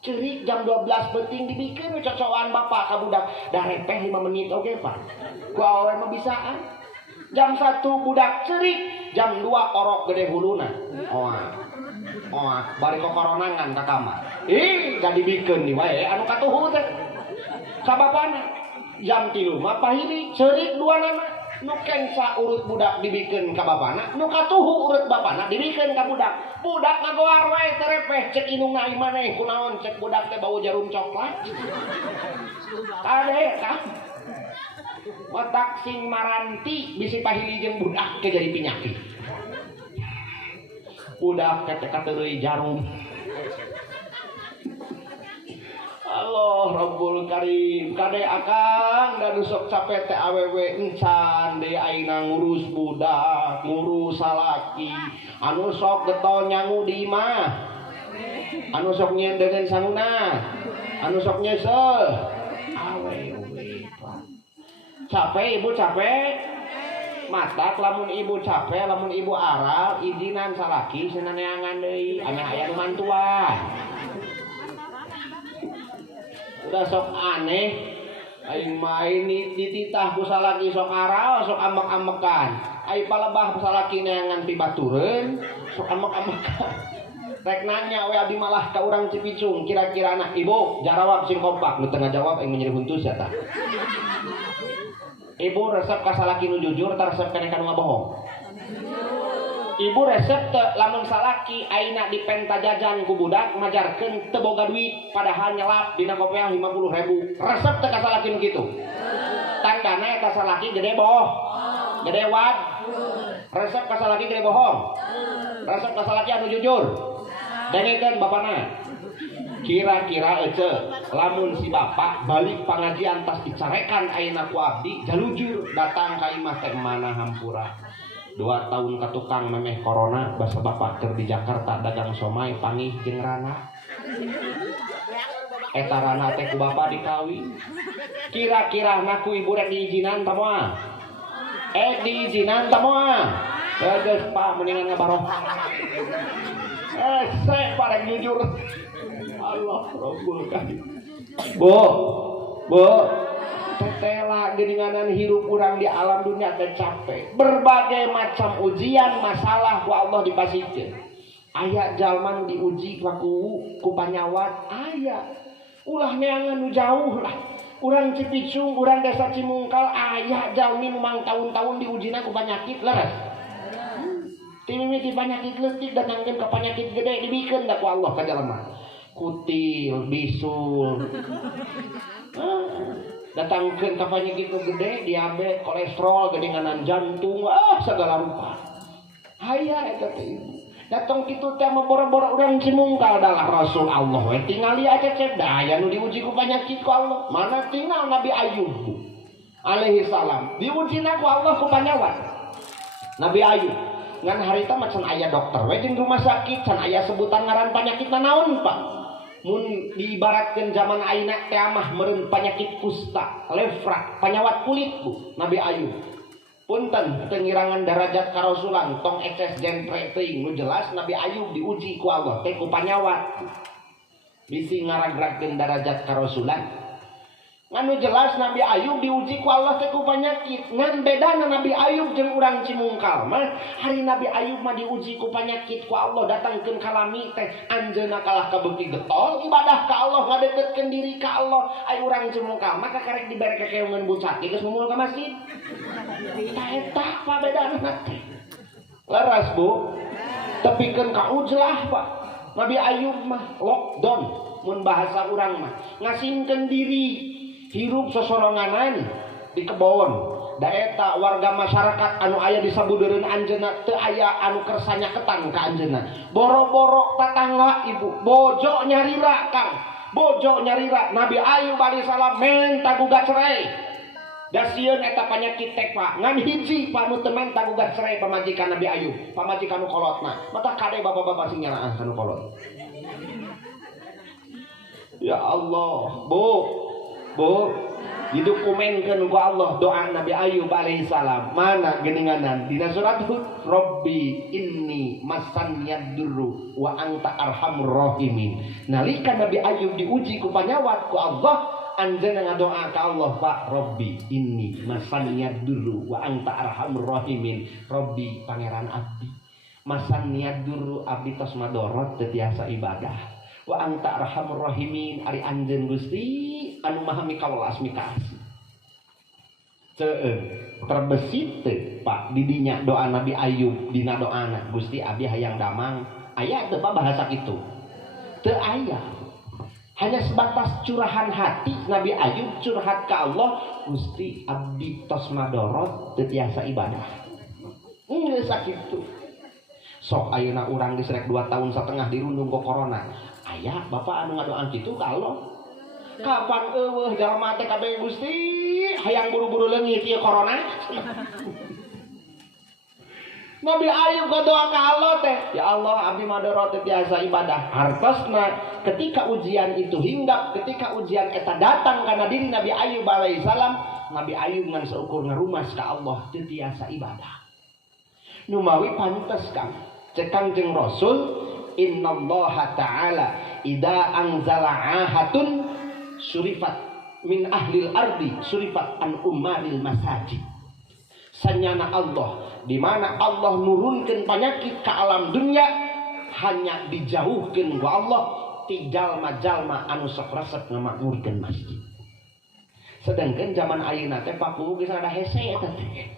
Ceurik jam 12 penting dibikeun cocokan bapak ka budak. Da repeh 5 menit oge Pak. Ku awewe mah bisaan. Jam 1 budak ceurik, jam 2 orok gede huluna. Bari kokoronangan ka kamar. Ih da dibikeun di wae anu katuhu teh. Ka bapana. Jam 3 mah pahili ceurik duanana. Nu kenca urut budak dibikeun ka bapana, nu katuhu urut bapana dibikeun ka budak. Budak ngagoar wae terepeh cek indungna ai maneh kunaon cek budak teh bau jarum coklat. Kade kan. Watak sing maranti bisi pahili jeung budak ke jadi penyakit. Budak teh kateureuy jarum. Allah Rabbul Karim kade akang dan sok capek teh awewe encan deui aina ngurus budak ngurus salaki anu sok getol nyangu di imah anu sok nyendeungeun sanguna anu sok nyesel awewe capek ibu capek matak lamun ibu capek lamun ibu aral idinan salaki senaneangan deui ame aya nu mantuan udah sok aneh aing main dititah ku salaki sok aral sok ambek-ambekan ai palebah salaki neangan pibatureun sok ambek-ambekan rek nanya we abdi malah ka urang Cipicung kira-kira anak ibu jarawab sing kompak nu teu ngajawab aing menjadi huntus ya tah ibu resep ka salaki nu jujur tar resep kana nu ngabohong ibu resep teu lamun salaki aina dipenta jajan ku budak majarkeun teu boga duit padahal nyelap dina kopeah 50.000 resep teu ka salaki nu kitu tandana eta salaki gede boh gede wad resep ka salaki gede bohong resep ka salaki anu jujur dengekeun bapana kira-kira ece lamun si bapak balik pengajian tas dicarekan ayeuna ku abdi jalujur datang ka imah teh mana hampura 2 tahun ka tukang memeh corona basa bapak keur di Jakarta dagang somai pangih jeung rana eta rana teh ku bapak dikawin kira-kira naku ibu rek diizinan tah moal diizinan tah moal geus pak mendingan ngabaroh saya parek jujur Allah Rabbul Karim Bu tetela geuninganan hirup urang di alam dunia teh capek berbagai macam ujian masalah ku Allah dipasikeun aya jalma nu diuji ku panyawat aya ulah neangan nu jauh lah urang Cipicung urang desa Cimungkal aya jalmi nu mang tahun-tahun diujina ku panyakit leres timimiti panyakit leutik datangkeun ka panyakit gede dibikeun da ku Allah ka jalma kutil bisul datangkeun ka panyakit gede diabetes kolesterol geuninganan jantung segala rupa aya eta teh datang kitu teh boro-boro urang Cimungkal adalah Rasul Allah we tingali aja cek daya nu diuji ku panyakit ku Allah mana tinggal Nabi Ayub alaihi salam diujina ku Allah ku panyawat Nabi Ayub ngan harita mah can aya dokter we jeung rumah sakit can aya sebutan ngaran panyakit naon Pak mun diibaratkeun zaman ayeuna teh mah meureun panyakit kusta lepra panyawat kulit Bu Nabi Ayub punten teu ngirangan derajat karasulan tong ekses jentre teuing nu jelas Nabi Ayub diuji ku Allah teh ku panyawat bisi ngaragragkeun derajat karasulan nganu jelas Nabi Ayub diuji ku Allah teh ku panyakit ngan bedana Nabi Ayub jeung urang Cimungkal mah hari Nabi Ayub mah diuji ku panyakit ku Allah datangkeun ka lami teh anjeunna kalah kabeuki getol ibadah ka Allah ngadeukeutkeun diri ka Allah ai urang Cimungkal maka karek dibere kekeungeun bucat geus mumul ka masjid tah eta pa bedana teh leres Bu tepikeun ka ujlah Pak Nabi Ayub mah lockdown mun bahasa urang mah ngasingkeun diri hirup sosoronganan di kebon da eta warga masyarakat anu aya di sabudeureun anjeunna teu aya anu kersa nyaketan ka anjeunna boro-boro tatangga ibu bojo nyarira Kang bojo nyarira Nabi Ayub alaihi salam menta gugat cerai da sieun eta panyakit teh Pak ngan hiji panu teu menta gugat cerai pamajikan Nabi Ayub pamajikan nu kolotna mata kade bapak-bapak sing nyaraan anu kolot ya Allah Bu didokumenkeun ku Allah doa Nabi Ayub alaihi salam mana geuninganan dina surat Hud Rabbi inni massanyad durru wa anta arhamur rahimin nalika Nabi Ayub diuji ku panyawat ku Allah anjeunna ngadoa ka Allah Pak Rabbi inni massanyad durru wa anta arhamur rahimin Rabbi pangeran abdi massanyad durru abdi tos madorot teu tiasa ibadah wa anta arhamur rahimin ari anjeun Gusti anu maha mikawelas mikasih terbesit teu Pak di dinya doa Nabi Ayub dina doana Gusti abdi hayang damang aya teu Pak bahasa kitu teu aya hanya sebatas curahan hati Nabi Ayub curhat ka Allah Gusti abdi tos madorot teu tiasa ibadah geus sakitu sok ayeuna urang geus rek 2 tahun setengah dirundung ku corona aya bapak anu ngadoan kitu ka Allah Kapan eueuh jalma teh kabeh Gusti hayang buru-buru leungit ieu corona. Nabi Ayub ngadoa ka Allah teh, ya Allah abdi madorot teh tiasa ibadah. Hartosna ketika ujian itu hinggap, ketika ujian eta datang kana diri Nabi Ayub alaihi salam, Nabi Ayub ngan seukur ngarumas ka Allah teu tiasa ibadah. Nu mawi pantes Kang, cek Kangjeng Rasul, innallaha ta'ala idza anzala ahatun surifat min ahlil ardi surifat an ummaril masajid. Sanyana Allah, di mana Allah nurunkan penyakit ke alam dunia hanya dijauhkan ku Allah ti jalma-jalma anu sok resep ngamakmurkeun masjid. Sedangkan zaman ayeuna teh paku geus ada hese eta teh.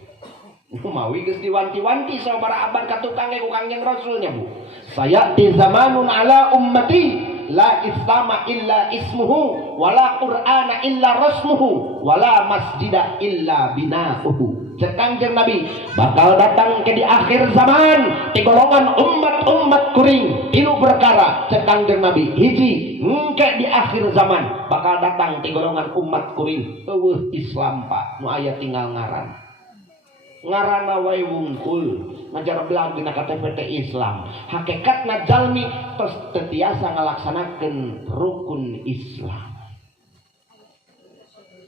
Mawi geus diwanti-wanti sabaraha abad ka tukang ku Kangjeng Rasulnya Bu. Saya di zamanun ala ummati la islama illa ismuhu wala qur'ana illa rasmuhu wala masjida illa bina'uhu. Kangjeng Nabi bakal datang ke di akhir zaman di golongan umat-umat kuring tilu perkara. Kangjeng Nabi hiji engke di akhir zaman bakal datang di golongan umat kuring eueuh Islam Pak nu aya tinggal ngaranna wae wungkul ngajar belag dina KTP Islam. Hakikatna jalmi teu tiasa ngalaksanakeun rukun Islam.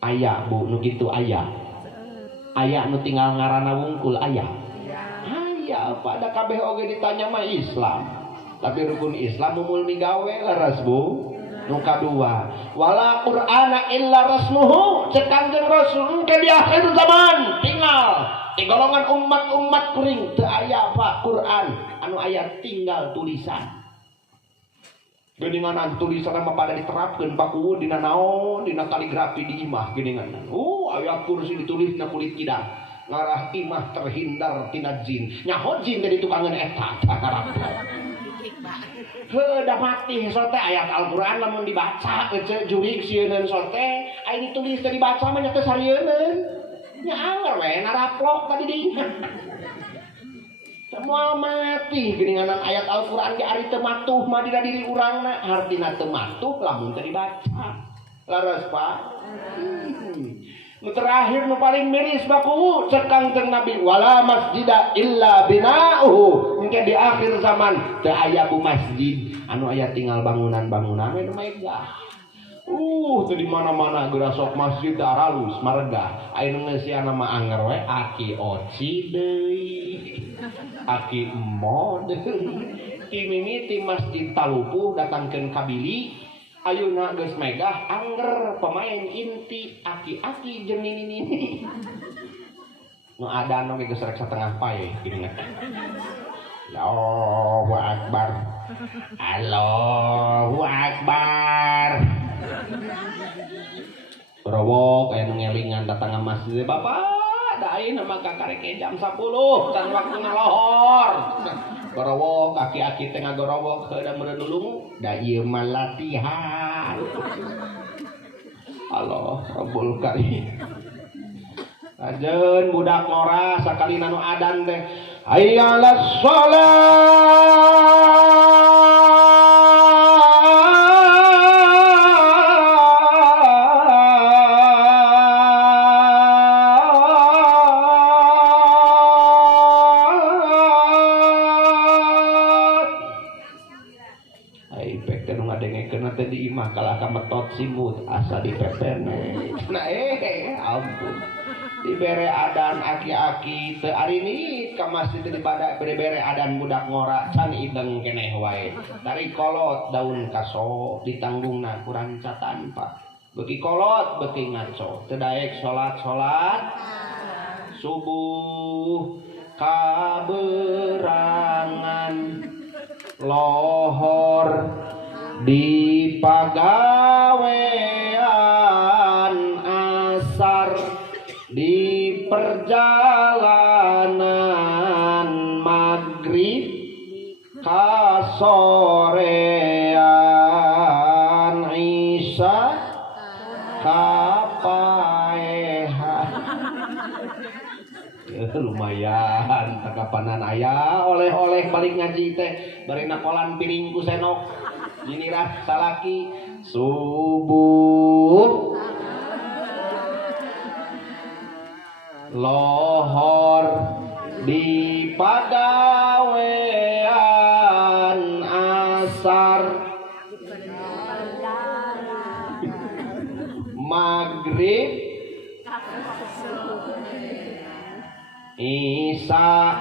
Aya Bu nu kitu aya. Aya nu tinggal ngaranna wungkul aya. Aya pada kabeh oge ditanya mah Islam. Tapi rukun Islam mumul migawe leres Bu. Nu kadua, wala qur'ana illa rasmuhu. Cek Kangjeng Rasul ke di akhir zaman tinggal di golongan umat-umat kuring teu aya Pak Quran anu aya tinggal tulisan. Geuninganan tulisan mah pada diterapkeun baku dina naon dina kaligrafi di imah geuninganan. Aya kursi ditulisna kulit kidang. Ngarah imah terhindar tina jin. Nyaho jin teh ditukangeun eta karapna. Heuh da mati sote ayat Al-Qur'an lamun dibaca jurig sieun sote aya ditulis teh dibaca mah nya teu sarieun. Nya anger we naraplok tadi dinya. Semua mati geuninganan ayat Al-Qur'an ge ari teu matuh mah dina diri urangna artina teu matuh lamun teu dibaca. Laras Pak. Nu terakhir nu paling miris baku cek Kangjeng Nabi wala masjida illa bina'uhu. Engke di akhir zaman teu aya bu masjid anu aya tinggal bangunan-bangunan anu megah. Teu di mana-mana geura sok masjid aralus maregah. Aya nu ngeusiana mah anger we aki oci deui. Aki emo deui. Ti mimiti masjid talupuh datangkeun ka Bili. Ayeuna geus megah anger pemain inti aki-aki jeung nini-nini. Nu adan oge geus rek satengah pae gini. Allahu Akbar. Allahu Akbar. Rowok aya nu ngelingan datang ka masjid Bapak. Da ayeuna mah kakareke jam 10 tan waktu ngalohor. Gorowok aki-aki teh ngagorowok heuda meureun dulung da ieu mah latihan. Allah Rabbul Karim. Ajeun budak ngora sakalina nu adan teh hayya 'alas shalah. Teh di imah kalah ka metot simut asa dipepene. Nah ampun. Dibere adan aki-aki teu ari ni ka masjid dibada bere adan budak ngora can ideng keneh wae. Dari kolot daun kaso ditanggungna kurang catan Pak. Beuki kolot beuki ngaco. Teu daek salat subuh kaberangan lohor di pagawean asar di perjalanan maghrib kasorean isya kapaehan. Lumayan takapanan aya oleh-oleh balik ngaji teh bari nakolan piring ku senok. Inilah salaki subuh lohor di pagawean asar maghrib isa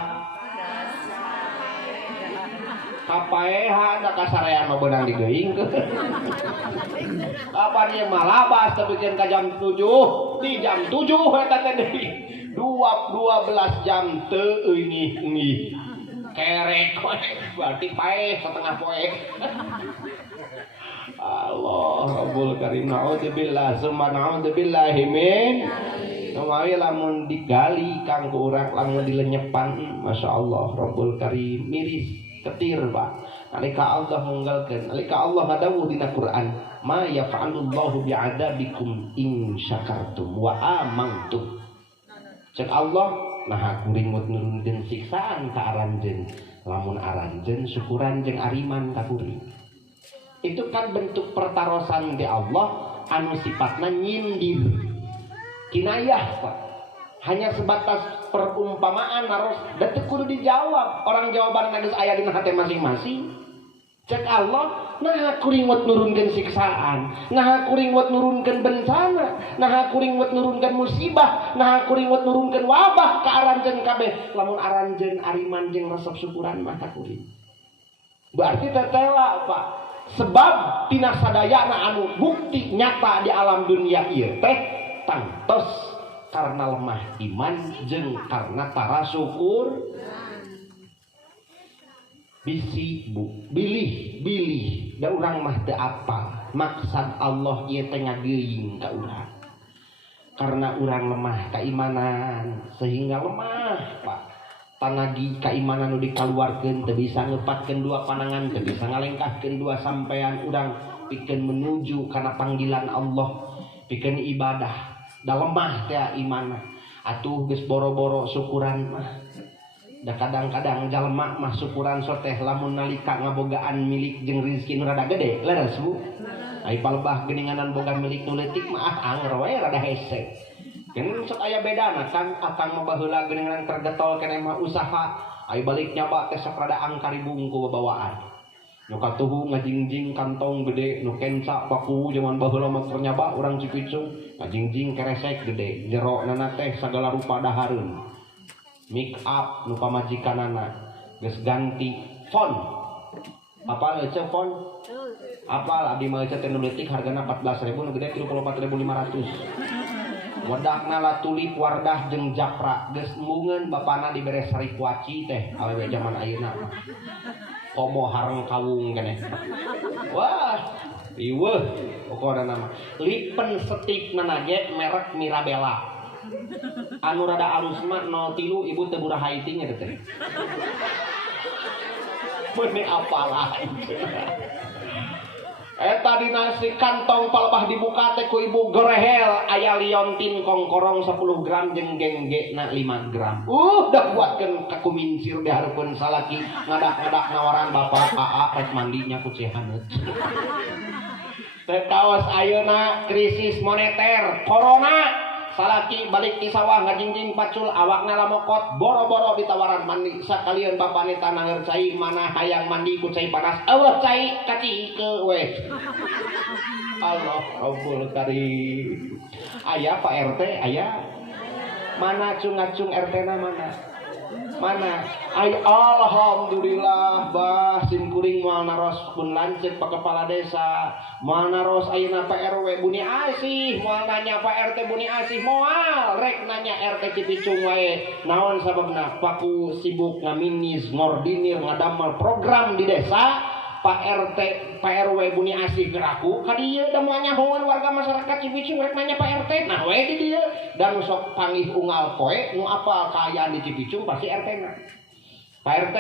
kapaeha da kasarean mah beunang digeuing kapan ieu malabas tepikeun ka jam 7 di jam 7 eta teh deui 12 jam teu eungih kerek berarti paeh setengah poe Allah Rabbul Karim naudzubillah summa naudzubillahi min Numawi lamun digali kanggo urang lamun dilenyepan Masya Allah Rabbul Karim miris ketir Pak nalika Allah menggalkeun nalika Allah ngadawuh dina Quran ma yaf'alullahu bi'adabikum in syakartum wa amantum cek Allah nah kuring mut nurunkeun siksaan ka aranjeun lamun aranjeun syukuran jeung ariman ka kuring itu kan bentuk pertarosan di Allah anu sifatna nyindir kinayah Pak hanya sebatas perumpamaan harus dan kudu dijawab orang jawaban geus aya dina hate masing-masing cek Allah nah kuring mut nurunkeun siksaan nah kuring mut nurunkeun bencana nah kuring mut nurunkeun musibah nah kuring mut nurunkeun wabah ka aranjeun kabeh lamun aranjeun ariman jeung resep syukuran mah ka kuring berarti tetela Pak sebab tina sadayana anu bukti nyata di alam dunia ieu teh tangtos karena lemah iman jeung karena tara syukur bisi bu bilih da urang mah teu apal maksud Allah ieu teh ngageuing ka urang karena urang lemah keimanan sehingga lemah Pak tanagi keimanan nu dikaluarkeun teu bisa ngepatkeun dua panangan teu bisa ngalengkahkeun dua sampean urang pikeun menuju kana panggilan Allah pikeun ibadah da lemah teh imanna atuh geus boro-boro syukuran mah da kadang-kadang jalma mah syukuran soteh lamun nalika ngabogaan milik jeung rezeki nu rada gede leres Bu ai palebah geuninganan boga milik nu leutik mah anger we rada hese kan sok aya bedana kan akang mah baheula geuningan kergetol keneh mah usaha ai balik nyaba teh sok rada angkari bungku babawaan nu katuhu ngajingjing kantong gede nu kenca paku zaman baheula mah keur nyaba urang Cipicung ngajingjing keresek gede jero nana teh sagala rupa dahareun make up nu pamajikanana geus ganti font apal eueuh font apal abdi mah eueuh teh nu leutik hargana 14.000 nu gede 34.500 wedakna la tulip wardah jeung japra geus mungeun bapana dibere sari kuaci teh awewe zaman ayeuna komo hareng kawung keneh wah iweuh pokona nama lipen setik nage merek Mirabella anu rada alus mah 03 ibu teu buraha iting eta teh beune apalah eta dina si kantong palebah dibuka teh ku ibu gerehel aya liontin kongkorong 10 gram jeung genggena 5 gram dah buatkeun ka kumincir dihareupeun salaki ngadak-ngadak nawaran bapak rek mandinya ku cehaneut teh kaos ayeuna krisis moneter corona salaki balik di sawah ngajingjing pacul awakna lamokot boro-boro ditawaran mandi sakalian bapane tanah cai mana hayang mandi ku cai panas eueuh cai kacikeun we Allah Rabbul Karim aya Pak RT aya mana cung-acung RT na mana ay alhamdulillah bah sim kuring moal naros pun lanceuk Pak Kepala Desa moal naros ayeuna Pak RW Buni Asih moal nanya Pak RT Buni Asih moal rek nanya RT Cipicung wae naon sababna paku sibuk ngaminis ngordinir ngadamel program di desa Pak RT Pak RW Buni Asih geraku ka dieu da moal nyahoan warga masyarakat Cipicung rek nanya Pak RT nah we di dieu dan sok panggih unggal poe nu apal kaayaan di Cipicung pasti RT na Pak RT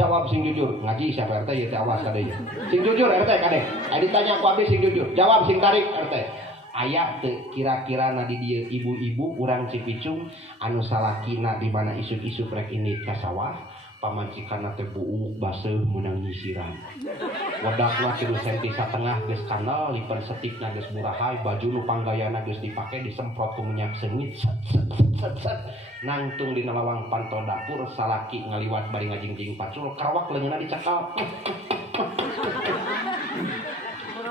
jawab sing jujur ngaji siapa RT ya teh awas ka deui sing jujur RT kade aya ditanya ku abdi sing jujur jawab sing tarik RT aya teu kira-kira na di dieu ibu-ibu urang Cipicung anu salakina di mana isuk-isuk rek indit ka sawah pamajikanna teh buuk baseuh meunang nyisiran. Wadakna 3 senti satengah geus kanal, lipan setikna geus murahay, baju nu panggayana geus dipake disemprot ku minyak sengit. Set. Nangtung dina lawang panto dapur salaki ngaliwat bari ngajingjing pacul karawak leungeunna dicekal.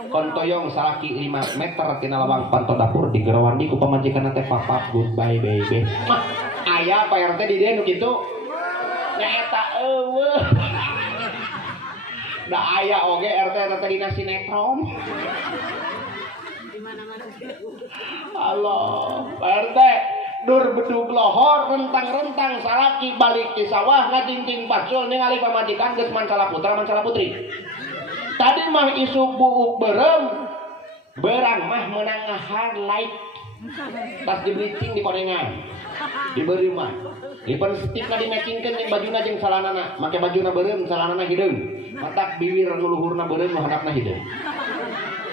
Kontoyong salaki 5 meter tina lawang panto dapur digerawandi ku pamajikanna teh papap goodbye baby. Aya Pak RT di dieu nu kitu. Nyaeta eueuh. Da aya oge RT teh dina sinetron. Di mana-mana. Allah, Pak RT dur bedug lohor rentang-rentang salaki balik di sawah ngajingjing pacul ningali pamajikan geus mancala putra mancala putri. Tadi mah isuk buuk berang mah menang highlight pas di bleaching di kodengan diberi mah lipan setikna di matchingkeun jeung bajuna jeung salanana make bajuna beureum salanana hideung matak bibir nu luhurna beureum nu handapna hideung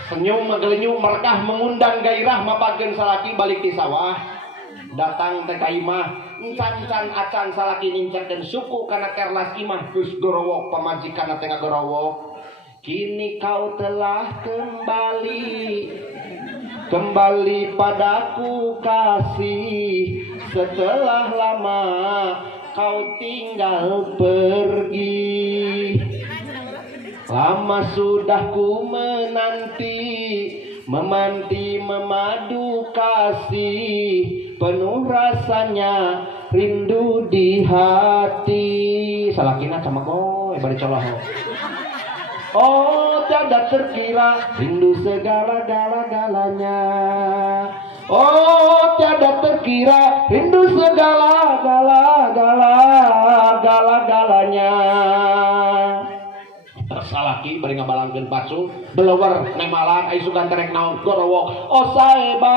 senyum magelenyum merekah mengundang gairah mapakeun salaki balik di sawah datang teh ka imah encan-encan acan salaki nincakeun suku kana kerlas imah geus gorowok pamajikanna teh ngagorowok. Kini kau telah kembali padaku kasih, setelah lama kau tinggal pergi. Lama sudah ku menanti, memadu kasih, penuh rasanya rindu di hati. Salakina sama goy bari coloho. Oh tiada terkira rindu segala-galanya. Oh tiada terkira rindu segala-galanya. Salaki bari ngabalangkeun pacul beleuwer nemalan ai sugan terek naon gorowok. Oh saeba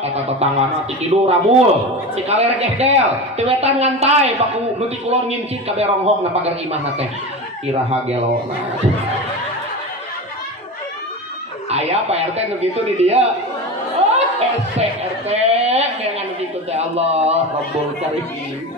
eta tetanggana ti kidu rabul ti kaler gehgel ti wetan ngantai paku nu ti kulon ngincit ka beronghok na pagar imahna teh iraha gelona. Aya Pak RT nu kitu di dieu. RT dengan kitu teh Allah Rabbul Karim.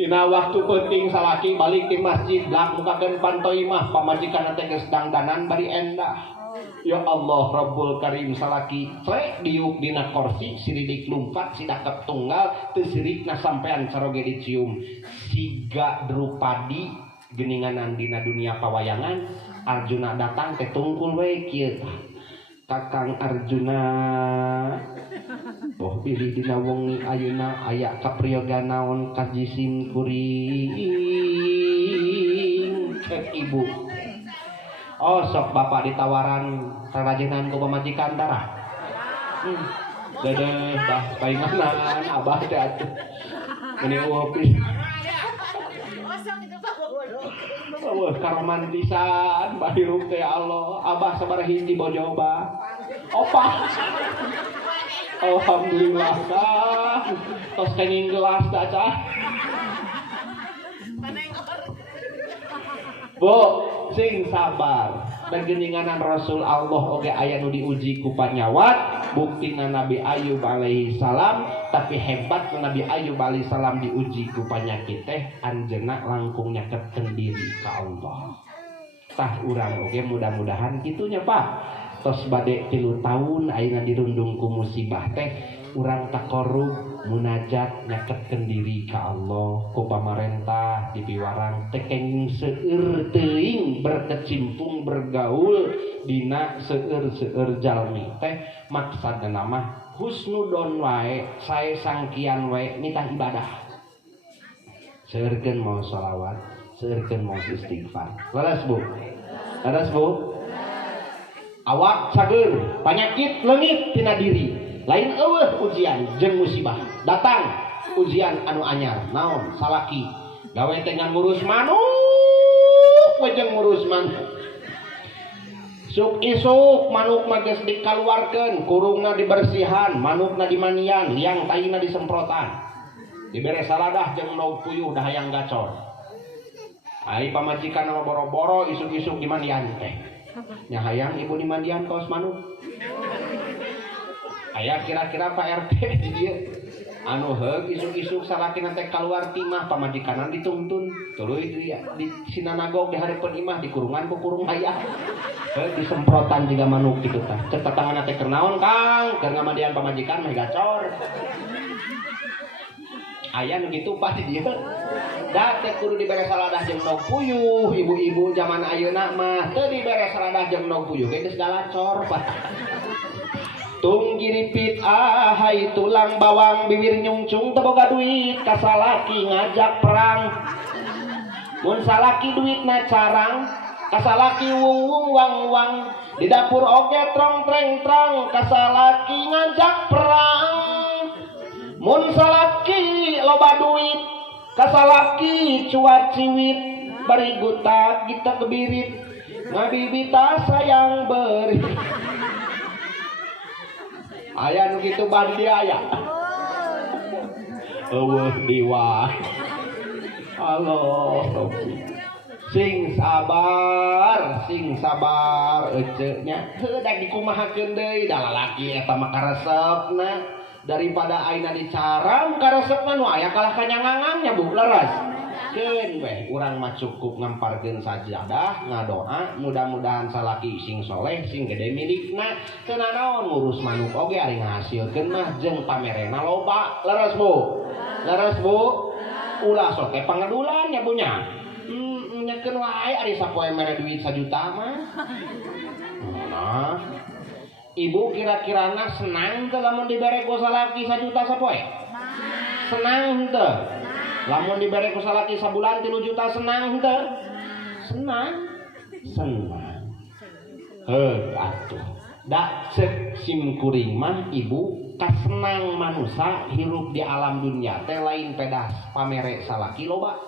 Dina waktu penting salaki balik di masjid lak mukakeun panto imah pamajikanna teh geus dangdanan bari endah. Ya Allah Rabbul Karim salaki cek diuk dina kursi siridik lumpat sidakep tunggal teu sirikna sampean caroge dicium siga Drupadi geninganan dina dunia pawayangan Arjuna datang teh tungkul we kieu Kakang Arjuna boh pilih dina wengi ayeuna aya kapriyoga naon kajisim kuring cek ibu. Oh sok bapak ditawaran kerajinan ku pamajikan darah. Dedeh bah painganan abah teh atuh. Meni ngopi. Wah karomantisan bahirup teh Allah. Abah sabaraha hiji bojo bah. Opa. Alhamdulillah kah. Tos kenging gelas cacah. Bu, sing sabar. Dan geninganan Rasul Allah oge aya nu diuji ku panyawat, buktina Nabi Ayub alaihi salam, tapi hebat Nabi Ayub alaihi salam diuji ku panyakit teh anjeunna langkung nyaketkeun diri ka Allah. Tah urang oge mudah-mudahan kitunya Pak. Tos bade 3 tahun ayeuna dirundung ku musibah teh urang takorub munajat nyaketkeun diri ka Allah ku pamarentah di piwarang teh kenging seueur teuing berkecimpung bergaul dina seueur-seueur jalmi teh maksudna mah husnudon wae sae sangkian wae nitah ibadah seueurkeun mau sholawat seueurkeun mau istighfar leres Bu awak cager panyakit leungit tina diri lain eueuh ujian jeung musibah datang ujian anu anyar naon salaki gawe teh ngurus manuk we jeung ngurus manuk suk isuk manuk mah geus dikaluarkeun kurungna dibersihan manukna dimandian liang taina disemprotan dibere saladah jeung nauk puyuh da hayang gacor ai pamajikan mah boro-boro isuk-isuk dimandian teh nya hayang ibu dimandian kaos manuk Aya kira-kira Pak RT di dieu anu heug isuk-isuk salakina teh kaluar timah pamajikanan dituntun tuluy di sinanagog di hareupeun imah di kurungan ku kurung hayah heug disemprotan jiga manuk kitu tah cek tetangana teh keur naon Kang keur ngamandian pamajikan mah gacor aya nu kitu Pak di dieu da teh kudu dibere saladah jeung nog puyuh ibu-ibu zaman ayeuna mah teu dibere saladah jeung nog puyuh ge geus galacor Pak tung giripit ahai tulang bawang bibir nyungcung teboga duit kasalaki ngajak perang mun salaki duitna carang kasalaki wung wung wang wang di dapur oge trong treng trang kasalaki ngajak perang mun salaki loba duit kasalaki cuat ciwit bari gutak kita kebirit ngabibita sayang beri aya nu kitu bandi aya eueuh diwa Allah sing sabar ece nya heudak dikumahakeun deui da lalaki eta mah karesepna daripada aina dicarang karesepna nu aya kalah kanyangangannya Bu leres keun we urang mah cukup ngamparkeun sajadah ngadoa mudah-mudahan salaki sing soleh sing gede milikna teu naon ngurus manuk oge ari ngahasilkeun mah jeung pamerena loba leres Bu ulah sok teh pangadulan nya punya nyakeun wae ari sapoe mere duit 1 juta mah nah ibu kira-kirana senang teu lamun dibere ku salaki 1 juta sapoe senang teu lamun dibere ku salaki sabulan 3 juta senang teu senang atuh da cek sim kuring mah ibu kasenang manusia hirup di alam dunia teh lain pedah pamere salaki loba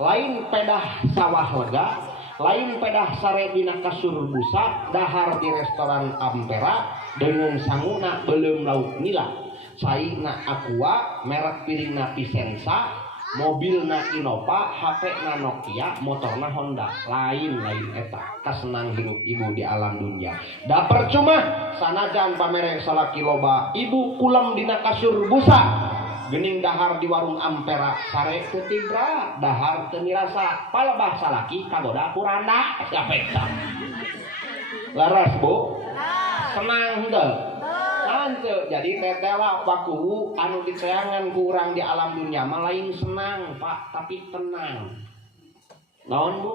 lain pedah sawah lega lain pedah sare dina kasur busa dahar di restoran Ampera dengan sanguna belum lauk nila caina Aqua merek piringna Vicenza mobilna Innova HP-na Nokia motorna Honda lain eta kasenang hirup ibu di alam dunia da percuma sanajan pamere salaki loba ibu kulam dina kasur busa gening dahar di warung Ampera sare teu tibra dahar teu mirasa palebah salaki kagoda kuranda siapa eta laras Bu senang henteu henteu jadi tetela baku anu disayangan ku urang di alam dunia mah lain senang Pak tapi tenang naon Bu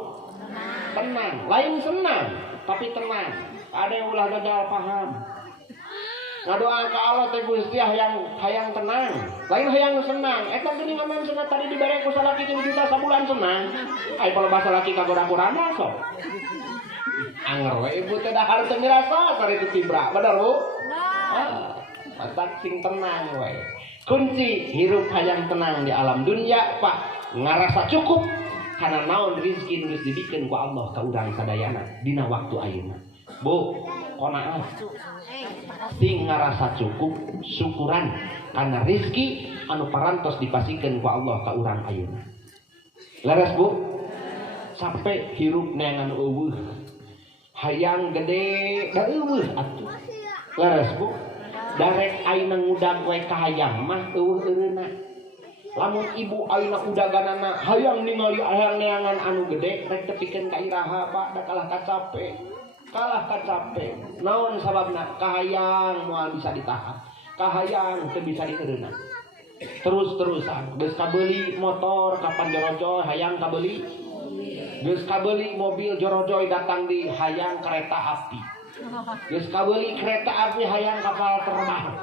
tenang lain senang tapi tenang ada yang ulah gagal paham ngadoa ka Allah teh Gusti hayang tenang lain hayang senang eta geuning aman cenah tadi dibere ku salaki 3 juta sabulan senang ai palebah salaki kagoda-gorana sok anger we ibu teh dahar teu mirasa sare teu tibra bener Bu matak sing tenang we kunci hirup hayang tenang di alam dunia Pak ngarasa cukup kana naon rezeki nu geus dibikeun ku Allah ka urang sadayana dina waktu ayeuna Bu qanaah sing ngarasa cukup syukuran karena rezeki anu parantos dipasikeun ku Allah ka urang ayeuna leres Bu sampai hirup neangan eueuh hayang gede da eueuh atuh leres Bu darek ayeuna ngudag we ka hayang mah eueuh-eureuna lamun ibu ayeuna udaganana hayang ningali hayang neangan anu gede rek tepikeun ka iraha Pak da kalah kacape naon sababna kahayang moal bisa ditahan kahayang teu bisa diheureuna terus-terusan geus kabeuli motor kapan jorojoy hayang kabeuli geus kabeuli mobil jorojoy datang di hayang kereta api geus kabeuli kereta api hayang kapal terbang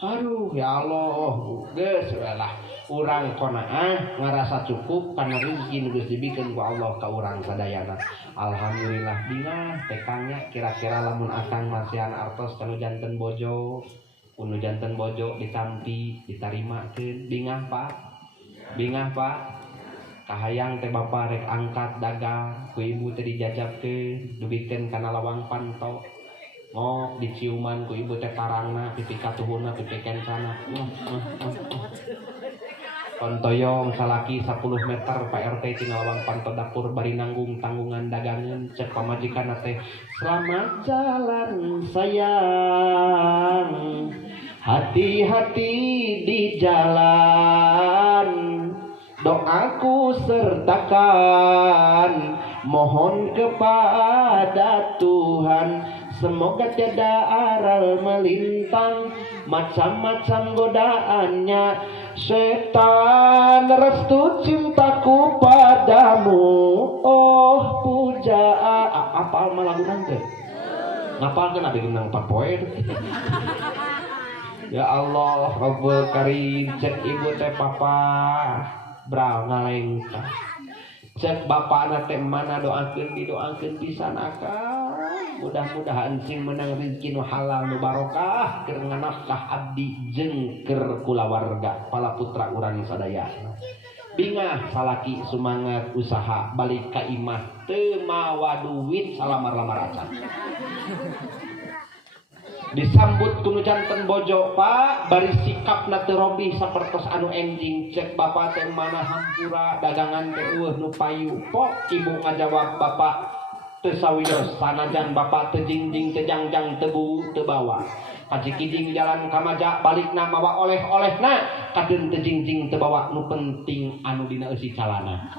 aduh ya Allah geus lah urang qanaah ngarasa cukup karena rezeki nu geus dibikeun ku Allah ka urang sadayana alhamdulillah dingah tekangnya kira-kira lamun akang masihan artos kanu janten bojo unu janten bojo ditampi ditarimakeun bingah Pak kahayang teh Bapa rek angkat dagang ku ibu teh dijajabkeun dubikeun kana lawang panto ngok diciuman ku ibu teh tarangna pipi katuhuna pipi kensana Kontoyong salaki 10 meter Pak RT tina lawang panto dapur bari nanggung tanggungan dagangan cek pamajikan teh selamat jalan sayang hati-hati di jalan doaku sertakan mohon kepada Tuhan semoga tiada aral melintang macam-macam godaannya setan restu cintaku padamu oh pujaan apal mah lagu nanti ngapalkeun abi geunang 4 poe ya Allah Rabbul Karim cek ibu teh papa brau ngalengka cek bapak teh mana doakeun didoakeun pisan akang mudah-mudahan sing menang rezeki nu halal nu barokah keur nganafkah abdi jeung keur kulawarga pala putra urang sadayana bingah salaki semangat usaha balik ka imah teu mawa duit salamar-lamar acan disambut kuno janten bojo Pak bari sikapna teu robih sapertos anu enjing cek bapak teh mana hampura dagangan teh nu payu pok ibu ngajawab bapak teu sawidos sanajan bapak teu jingjing teu jangjang teu buu teu bawa kajikiding jalan ka maja balikna mawa oleh-olehna kadeun teu jingjing teu bawa nu penting anu dina eusi calana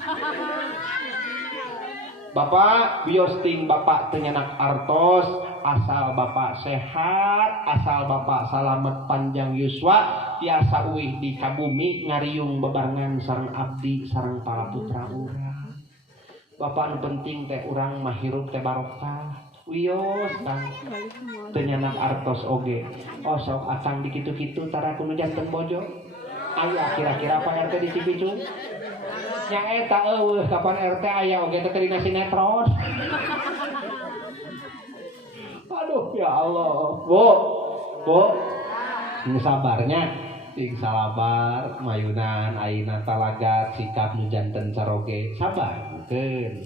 bapak bios ting bapak teu nyanak artos asal bapak sehat asal bapak salamet panjang yuswa tiasa uih di kabumi ngariung bebarengan sareng abdi sareng para putra urang bapak anu penting teh urang mah hirup teh barokah wios kang teu nyanak artos oge oh sok akang di kitu-kitu tara kudu janten bojo aya kira-kira Pak RT di Cibicung nya eta eueuh kapan RT aya oge teh dina sinetron aduh ya Allah bu sabarnya sing salabar mayunan ayeuna talagat sikap nu janten saroge sabar keun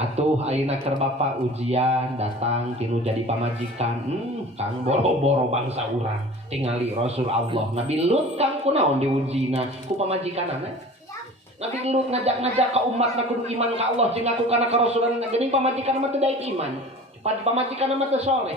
atuh ayeuna keur bapak ujian datang tilu jadi pamajikan kang boro-boro bangsa urang tingali Rasul Allah Nabi Lut kang kunaon diujina ku pamajikanana Nabi Lut ngajak-ngajak ka umatna kudu iman ka Allah jeung aku kana karasulan geuning pamajikan mah teu daek iman pamajikan mah teu saleh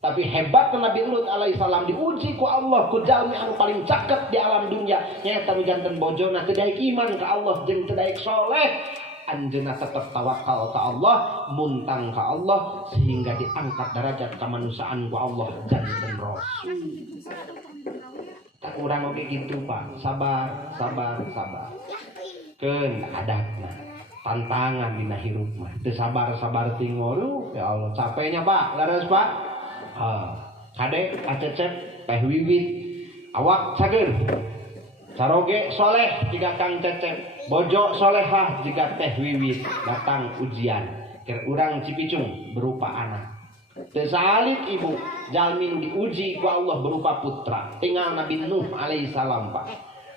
tapi hebat Nabi Lut alaihissalam diuji ku Allah ku jalmi anu paling caket di alam dunia nyaeta nu janten bojona teu daek iman ka Allah jeung teu daek saleh anjeunna tetep tawakal ka Allah muntang ka Allah sehingga diangkat derajat kemanusiaan ku Allah janten rasul tak urang oge gitu Pak sabar keun adatna tantangan dina hirup mah teu sabar tinggal ya Allah capeknya Pak laras Pak kade acecep teh wiwit awak cager saroge soleh jika Kang Cecep bojo solehah jika teh wiwit datang ujian keur urang Cipicung berupa anak teu salit ibu jalmi nu diuji ku Allah berupa putra tinggal Nabi Nuh alaihissalam Pak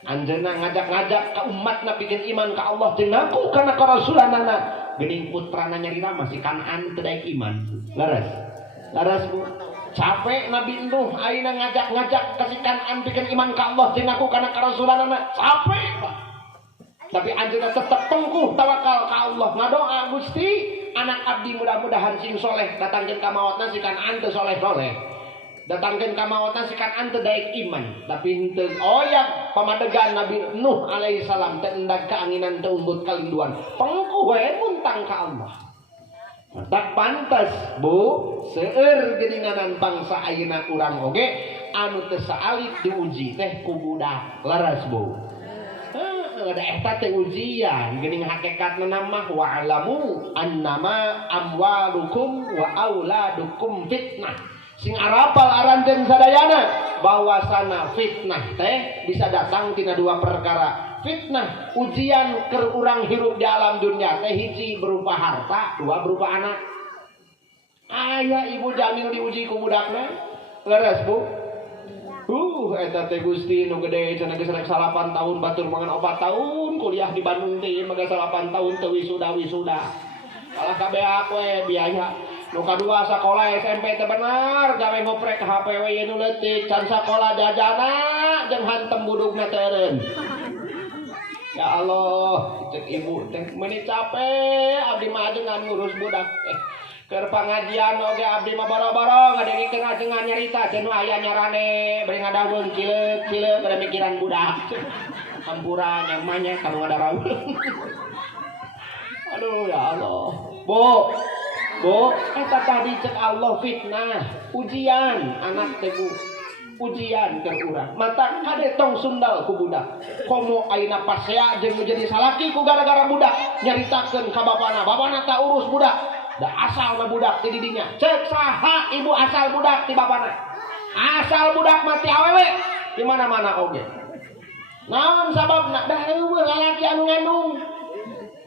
anjeunna ngajak-ngajak ka umatna pikeun iman ka Allah jeung ngaku kana karasulanana geuning putrana nyarina masih Kanaan teu daek iman laras Bu capek Nabi Nuh ayeuna ngajak-ngajak ka si Kanaan pikeun iman ka Allah jeung ngaku kana karasulanana capek Pak tapi anjeunna tetep tengkuh tawakal ka Allah ngadoa Gusti anak abdi mudah-mudahan sing soleh datangkeun ka maotna si Kanaan teu soleh-soleh datangkeun ka maotna si Kanaan teu daek iman tapi henteu oyang pamadegan Nabi Nuh alaihissalam teu endag kaanginan teu umbut kalinduan pengkuh we muntang ka Allah tak pantas Bu seueur geuninganan bangsa ayeuna urang oge anu teu saalit diuji teh ku budak laras Bu ada eta teh ujian geuning hakikatna mah wa'lamu annama amwalukum wa auladukum fitnah sing arapal aranjeun sadayana bahwasana fitnah teh bisa datang tina dua perkara fitnah ujian keur urang hirup di alam dunia teh hiji berupa harta dua berupa anak aya ibu jamil diuji ku budakna leres Bu eta teh Gusti nu gede cenah geus rek 8 tahun batur mangan 4 tahun kuliah di Bandung teh mangga 8 tahun teu wisuda kalah kabeh we biaya nu kadua sakola SMP teh bener gawe ngoprek HP we nu leutik can sakola jajana jeung hantem budugna teh eureun Ya Allah, cek ibu teh meuni capek abdi mah ajengan ngurus budak teh. Keur pangajian oge abdi mah boro-boro ngadengikeun ajengan nyarita cenah aya nyarane bari ngadaweung cileuk-cileuk pada mikiran budak. Hampura nyamanya kanu ngadaraweung. Aduh ya Allah. Bu, eta tadi cek Allah fitnah, ujian anak teh Bu. Ujian keur urang. Mata kade tong sundal ku budak. Komo ayeuna pasea jeung jadi salaki ku gara-gara budak nyaritakeun ka bapana. Bapana tak urus budak. Da asalna budak ti didinya. Cek saha ibu asal budak ti bapana. Asal budak mati awewe di mana-mana oge. Naon sababna? Da eueuh lalaki anu ngandung.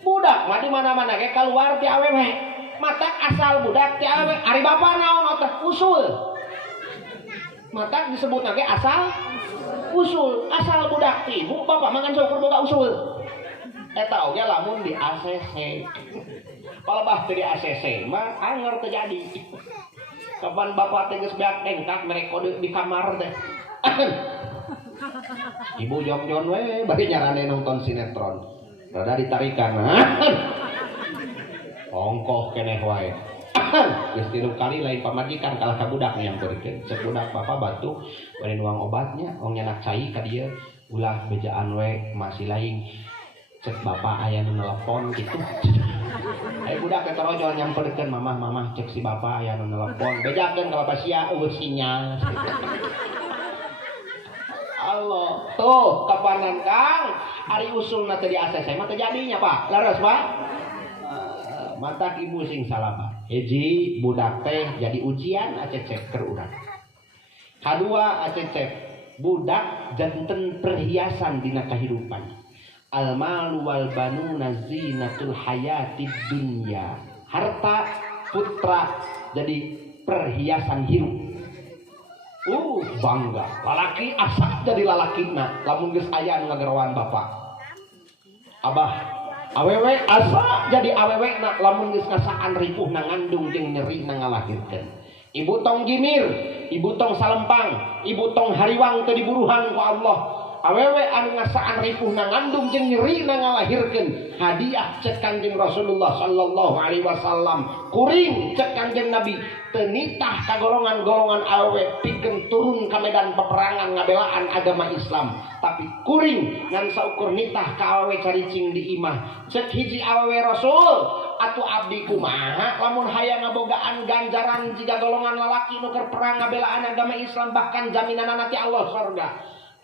Budak mah di mana-mana ge kaluar ti awewe. Mata asal budak ti awewe. Ari bapa naon teh usul. Mata disebut lagi asal usul, asal budak ibu bapak mangan syukur boga usul. Eta oge lamun di ACC. Palebah teu di ACC mah anger terjadi. Kapan bapak teh geus beak engkak mere kode di kamar teh. Ibu jom-jom we bari nyarane nonton sinetron. Rada ditarikan. Ongkoh keneh wae. Geus 3 kali lain pamajikan kalah ka budak yang beurekeun. Cek budak bapak batu bari nuang obatnya, ong nyanak cai ka dieu. Ulah bejaan we masih lain. Cek bapak aya nu nelpon kitu. Ai budak teh torojol nyamperkeun mamah cek si bapak aya nu nelpon. Bejakeun ka bapak sia eueuh sinyal. Allah, tuh kapanan Kang, ari usulna teh di ACC mah teh jadinya Pak. Laras Pak. Mata ibu sing salah hiji budak teh jadi ujian acecek keur urang. Kadua acecek budak janten perhiasan dina kahirupan. Al malu wal banuna zinatul hayatid dunya. Harta putra jadi perhiasan hirup. Bangga. Lalaki asa jadi lalakina lamun geus aya nu ngagarawan bapak. Abah awewe asa jadi awewe na lamun geus ngasaan ripuh na ngandung jeung nyeri na ngalahirkeun. Ibu tong gimir, ibu tong salempang, ibu tong hariwang teu diburuhan ku Allah. Awewe anu ngasaan ripuh na ngandung jeung nyeri na ngalahirkeun. Hadiah cek Kanjeng Rasulullah sallallahu alaihi wasallam. Kuring cek Kanjeng Nabi teu nitah ka golongan-golongan awewe pikeun turun ka medan peperangan ngabelaan agama Islam. Tapi kuring ngan saukur nitah ka awewe caricing di imah. Cek hiji awewe Rasul atuh abdi kumaha lamun hayang ngabogaan ganjaran jiga golongan lalaki nu keur perang ngabelaan agama Islam bahkan jaminanna ti Allah surga.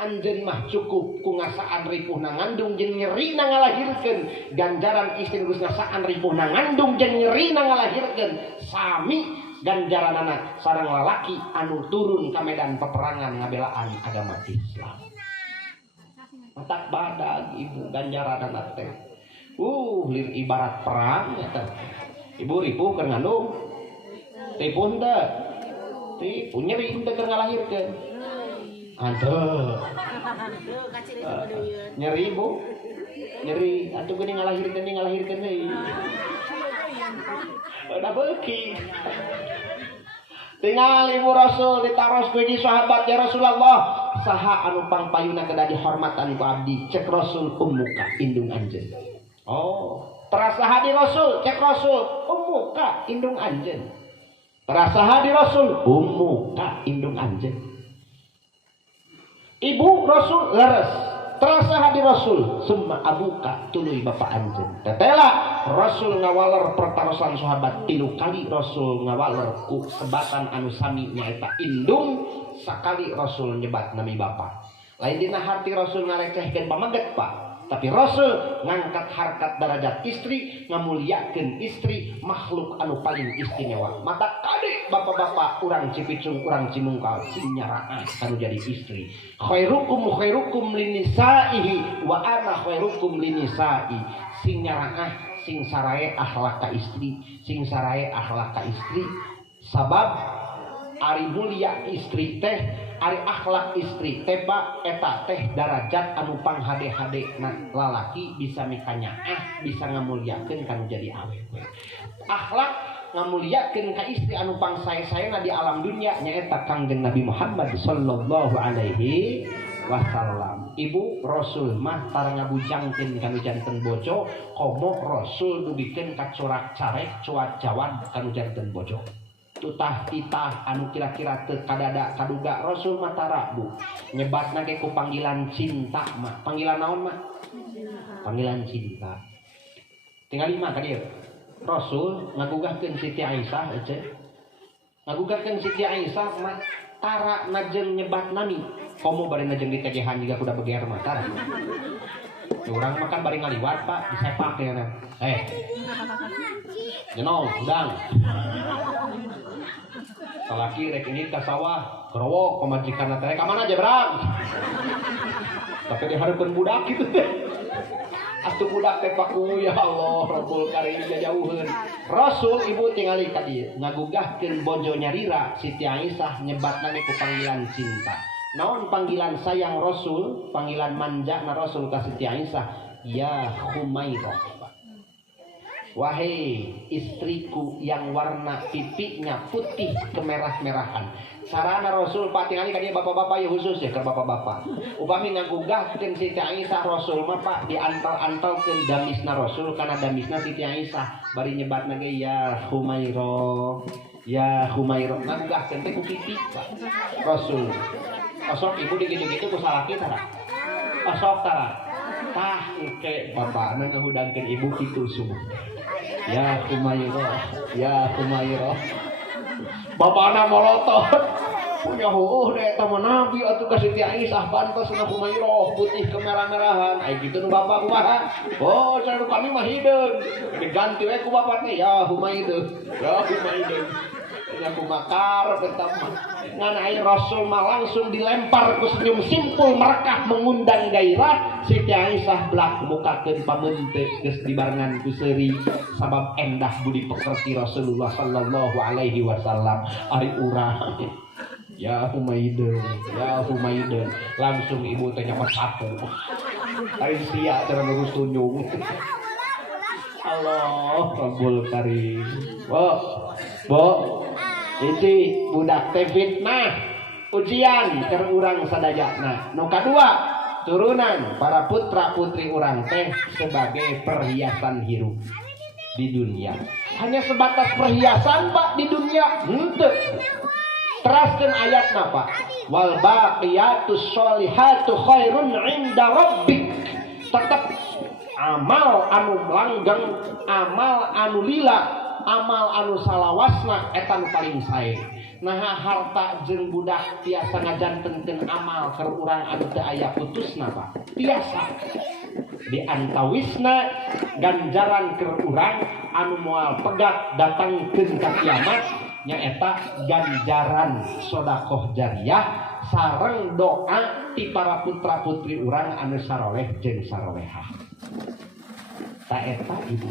Anjeun mah cukup ku ngasaan ripuh na ngandung jeung nyeri na ngalahirkeun. Ganjaran istri geus ngasaan ripuh na ngandung jeung nyeri na ngalahirkeun. Sami ganjaranana sareng lalaki anu turun ka medan peperangan ngabelaan agama Islam. Matak badag ibu ganjaranana teh. Lir ibarat perang eta. Ibu ripuh keur ngandung. Tipun teh. Tipu nyeri teh keur ngalahirkeun. Aduh. Nyeri Bu. Nyeri atuh geuning ngalahirkeun deui. Udah beuki. Tinggal ibu Rasul ditaros ku di sahabat ya Rasulullah. Saha anu pangpayuna kedah dihormatan ku abdi? Cek Rasul ummuka indung anjeun. Terasa hadi Rasul, cek Rasul ummuka indung anjeun. Terasa hadi Rasul ummuka indung anjeun. Ibu Rasul leres. Terasa hadi Rasul summa abuka tuluy bapak anjeun. Tetela Rasul ngawaler pertarosan sahabat 3 kali Rasul ngawaler ku sebatan anu sami nyaeta indung, sakali Rasul nyebat nami bapak. Lain dina hati Rasul ngalecehkeun pamaget Pak. Tapi Rasul ngangkat harkat derajat istri, ngamuliakeun istri, makhluk anu paling istimewa. Mata kade bapak-bapak urang Cipicung, urang Cimungkal sing nyaraah anu jadi istri. Khairukum linisaihi wa ana khairukum linisai. Sing nyaraah, sing sarae akhlak ka istri, sing sarae akhlak ka istri. Sabab ari mulia istri teh, ari akhlak istri teh Pak eta teh darajat anu panghade-hade na lalaki bisa mikanya bisa ngamuliakeun kanu jadi awewe. Akhlak ngamuliakeun ka istri anu pangsae-saena di alam dunya nyaeta Kangjeng Nabi Muhammad sallallahu alaihi wasallam. Ibu Rasul mah tar ngabujangkeun kanu janten bojo, komo Rasul dugikeun ka corak carek cuat jawan kanu janten bojo. Tutah titah anu kira-kira teu kadada kaduga Rasul mah tara Bu. Nyebatna ge ku panggilan cinta mah. Panggilan naon mah? Panggilan cinta. Tinggal 5 ka dieu. Rasul ngagugahkeun Siti Aisyah ece. Ngagugahkeun Siti Aisyah mah tara najeng nyebat nami. Komo bari najeng ditegehan juga kuda beger mah tara. Urang makan bari ngaliwat Pak disepak ya na. Jenong, udang. Salaki rek ini ka sawah, kerowok pamajikan teh ka mana aja berang. Tapi dihareupeun budak kitu teh. Atuh budak teh paku ya Allah Rabbul Karim jauheun. Rasul ibu tingali ka dieu ngagugahkeun bojo nyarira Siti Aisyah nyebatna ku panggilan cinta. Naon panggilan sayang Rasul, panggilan manja na Rasul ka Siti Aisyah, ya Humairah. Wahai istriku yang warna pipinya putih kemerah-merahan. Sarana Rasul Pak tingali ka dieu bapak-bapak ya khusus ya ke bapak-bapak. Upami ngagugahkeun Siti Aisyah Rasul mah Pak diantal-antalkeun damisna Rasul kana damisna Siti Aisyah bari nyebatna ge ya Humairah. Ya Humairah ngagugahkeun teh ku pipi Pak. Rasul. Osok ibu digitu-gitu ku salaki tara. Osok tara. Tah engke bapakna ngahudangkeun ibu kitu subuh. Ya Humairah, ya Humairah. Bapakna molotot. Punya deh eta mah nabi atuh ka Siti Aisyah pantosna Humairah putih kemerah-merahan. Ai kitu nu bapak kumaha? Oh, saru kami mah hideung. Diganti we ku bapakna ya Humairah. Ya Humairah. Aku makar pertama ngan air Rasul mah langsung dilempar ku senyum simpul merekah mengundang gairah. Siti Aisyah belak mukakeun pamenteuk geus dibarengan ku seuri sabab endah budi pekerti Rasulullah sallallahu alaihi wasallam. Ari urang ya Humaidun, ya Humaidun, langsung ibu teh nyapot sapu. Ari sia cara ngurus tunjung. Allah Rabbul Karim. Bo Iti budak teh fitnah ujian keur urang sadayana. Nu kadua turunan para putra putri urang teh sebagai perhiasan hirup di dunia. Hanya sebatas perhiasan Pak di dunia. Henteu. Teraskeun ayatna Pak. Wal baqiyatus sholihatu khairun 'inda rabbik. Tetep amal anu langgeng, amal anu lila, amal anu salawasna eta nu paling sae. Nah harta jeung budak tiasa ngajantenkeun amal keur urang anu teu aya putusna Pak. Tiasa di antawisna ganjaran keur urang anu moal pegat datangkeun ka kiamat nyaeta ganjaran sedekah jariyah sareng doa ti para putra putri urang anu saroleh jeung sarolehah. Ta eta ibu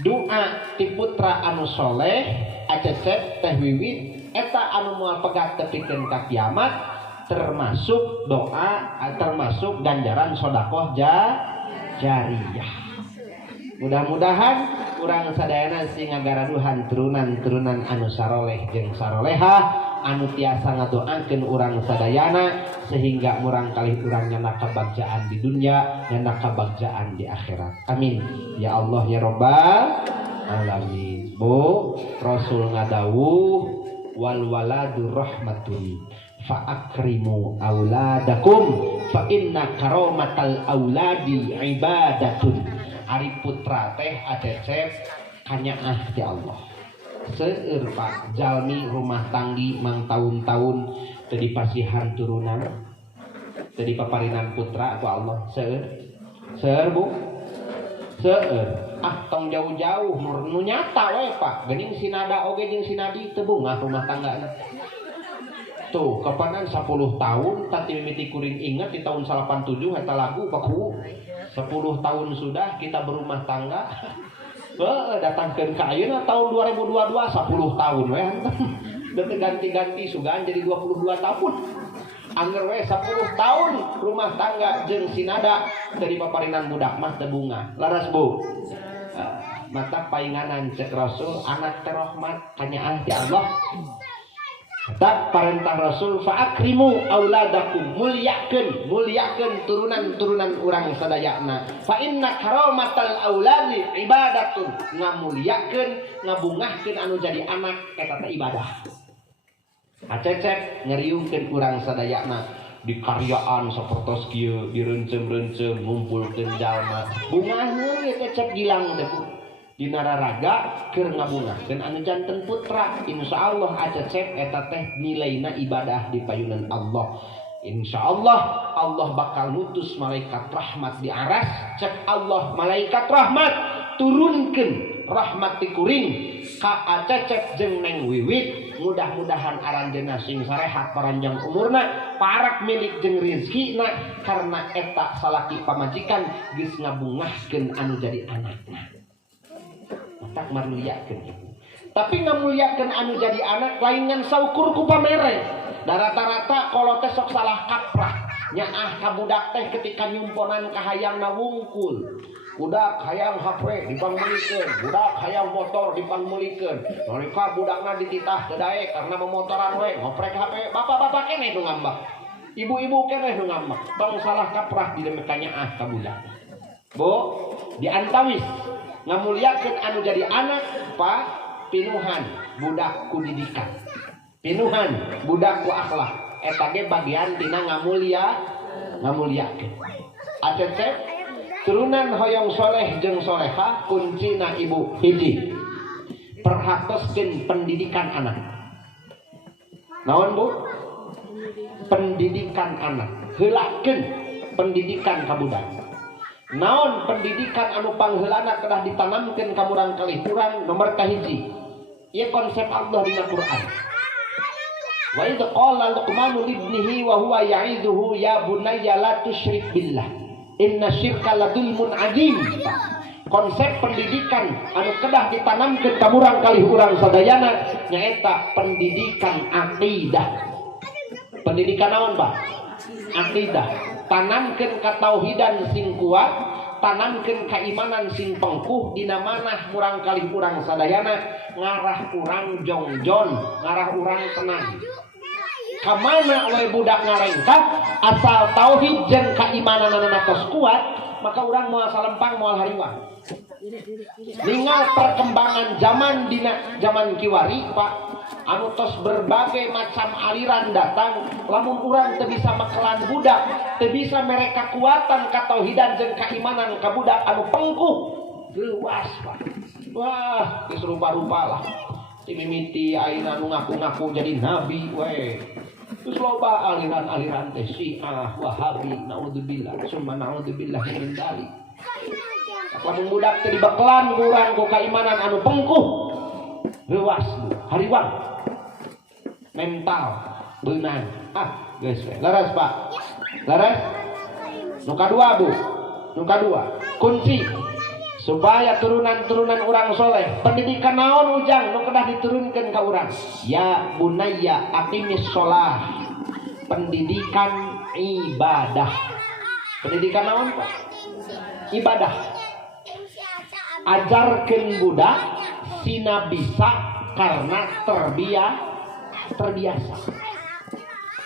doa ti putra anu soleh acecep teh wiwit eta anu moal pegat tepikeun ka kiamat termasuk doa termasuk ganjaran sedekah jariyah. Mudah-mudahan urang sadayana sing ngagaraduhan turunan-turunan anu saroleh jeung sarolehah anu tiasa ngadoakeun urang sadayana sehingga murang kalih urang nyana kabagjaan di dunia nyana kabagjaan di akhirat. Amin ya Allah ya Rabbal alamin. Bu Rasul ngadawuh wal waladu rahmatun fa akrimu auladakum fa inna karamatal auladi ibadatun. Ari putra teh acecep kanyaah ti Allah. Seueur Pak jalmi rumah tanggi mang tahun-tahun teu dipasihan turunan teu dipaparinan putra ku Allah. Seueur Bu. Seueur. Ah tong jauh-jauh nu nyata we Pak. Geuning sinada oge jeung sinadi teu bungah rumah tanggana. Tuh kapanan 10 tahun tati mimiti kuring inget di tahun 87 eta lagu paku 10 tahun sudah kita berumah tangga. Datangkeun ka ayeuna tahun 2022 10 tahun we teu ganti-ganti sugan jadi 22 tahun. Angger we 10 tahun rumah tangga jeung sinada teu dipaparinan budak mah teu bunga. Laras Bu. Mata painganan cek Rasul anak teh rahmat kanyaah ti Allah. tak perintah Rasul fa'akrimu auladakum, mulyakeun turunan-turunan urang sadayana. Fa inna karamatal auladi ibadatun, ngamulyakeun ngabungahkeun anu jadi anak eta teh ibadah. Acecek ngeriungkeun urang sadayana di karyaan sapertos kieu direncem-rencem ngumpulkeun jalma. Bungaheun ieu teh cep gilang teh dina raraga keur ngabungahkeun anu janten putra. Insyaallah acecep eta teh nilaina ibadah di payunan Allah. Insyaallah Allah bakal ngutus malaikat rahmat di aras. Cek Allah malaikat rahmat turunkeun rahmat ti kuring ka acecep jeung Neng Wiwit. Mudah-mudahan aranjeunna sing sarehat paranjang umurna, parak milik jeung rezekina, karena eta salaki pamajikan geus ngabungahkeun anu jadi anakna. Tak marulyakeun. Tapi ngamulyakeun anu jadi anak lain ngan saukur ku pamere. Da rata-rata kolot teh sok salah kaprah. Nyaah ka budak teh ketika nyumponan ka hayangna wungkul. Budak hayang HP dipanggulikeun, budak hayang motor dipanggulikeun. Nalika budakna dititah teu daek karena memotoran we ngoprek HP. Bapak-bapak keneh nu ngambak. Ibu-ibu keneh nu ngambak. Tong salah kaprah di lemeka nyaah ka budak. Bu, diantawis ngamulyakeun anu jadi anak pak pinuhan budak ku didikan, pinuhan budak ku akhlak, eta ge bagian tina ngamulyakeun. Acecep turunan hoyong soleh jeung soleha kuncina ibu hiji perhatoskeun pendidikan anak. Naon bu? Pendidikan anak, heulakeun pendidikan ka budak. Naon pendidikan anu pangheulana kedah ditanamkeun ka murang kalihurang nomor kahiji. Ieu konsep Allah dina Quran. Wa idz qala Luqmanu libnihi wa huwa ya'iduhu ya bunayya la tusyrik billah. Inna syirka ladulmun adzim. Konsep pendidikan anu kedah ditanamkeun ka murang kalihurang sadayana nyaeta pendidikan akidah. Pendidikan naon, Pak? Akidah. Tanamkeun katauhidan sing kuat, tanamkeun keimanan sing pengkuh dina manah murang kalihurang sadayana ngarah urang jongjon, ngarah urang tenang. Kamana oleh budak ngarengkah asal tauhid jeung keimananana tos kuat, maka urang moal salempang moal hariwang. Ningal perkembangan zaman dina zaman kiwari Pak, anu tos berbagai macam aliran datang, lamun urang teu bisa makelan budak, teu bisa mereka kuatan katauhidan jeung keimanan ka budak anu pengkuh, leuwas Pak. Wah, geus rupa-rupa lah. Ti mimiti ayeuna nu ngaku-ngaku jadi nabi we. Terus loba aliran-aliran teh Syiah, Wahabi, naudzubillah, summa naudzubillah min dzalik. Lamun budak teh dibakelan urang ku keimanan anu pengkuh, leuwas hariwang. Mental beunang. Geus we. Laras Pak. Laras? Nu kadua Bu. Nu kadua, kunci supaya turunan-turunan urang soleh. Pendidikan naon ujang nu kedah diturunkeun ka urang? Ya bunayya aqimis shalah. Pendidikan ibadah. Pendidikan naon Pak? Ibadah. Ajarkeun budak sina bisa karena terbiasa.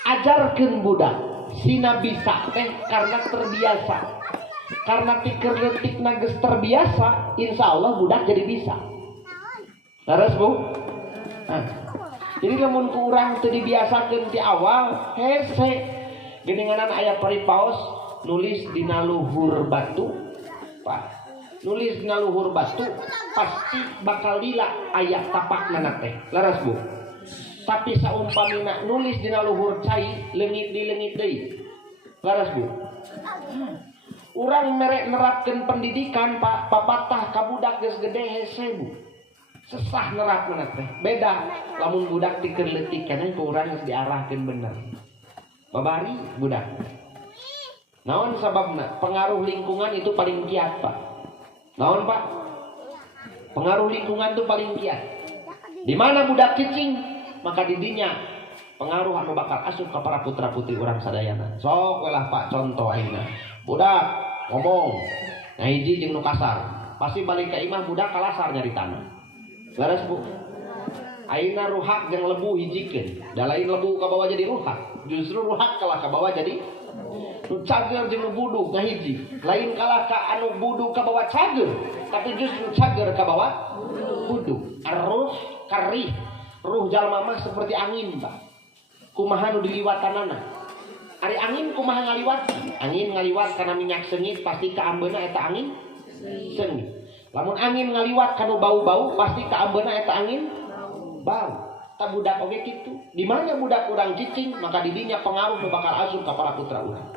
Ajarkeun budak sina bisa teh karena terbiasa. Karena tikeur leutikna geus terbiasa, insyaallah budak jadi bisa. Laras Bu? Jadi lamun ku urang teu dibiasakeun ti awal, hese geninganan aya paripaos nulis dina luhur batu, Pak. Nulis dina luhur batu pasti bakal lila aya tapakna teh. Laras Bu? Tapi saumpamina nulis dina luhur cai leungit di leungit deui. Laras Bu? Urang merek nerapkeun pendidikan Pak, papatah ka budak geus gede hese Bu. Sesah nerapkeun teh. Beda lamun budak tikeur leutik kana ku urang geus diarahkeun bener. Babari budak. Naon sababna? Pengaruh lingkungan itu paling kiat Pak. Naon Pak? Pengaruh lingkungan itu paling kiat. Di mana budak cicing, maka didinya pengaruh anu bakal asup ka para putra-putri urang sadayana. Sok we lah Pak contoh ayeuna. Budak ngomong ngahiji jeung nu kasar, pasti balik ka imah budak kalasar nyari tanah. Laras Bu? Aina ruhak jeung lebu hijikeun. Da lain lebu ka bawah jadi ruhak. Justru ruhak kalah ka bawah jadi nu cager jeung nu budug ngahiji. Lain kalah ka anu budug ka bawah cager, tapi justru cager ka bawah budug. Arruh karih. Ruh jalma mah seperti angin, Pak. Kumaha nu diliwatanana. Ari angin kumaha ngaliwat? Angin ngaliwat kana minyak sengit pasti ka ambeuna eta angin sengit. Lamun angin ngaliwat kana bau-bau pasti ka ambeuna eta angin bau. Tak budak oge kitu. Di mana budak urang cicing, maka didinya pengaruh nu bakal asup ka para putra urang.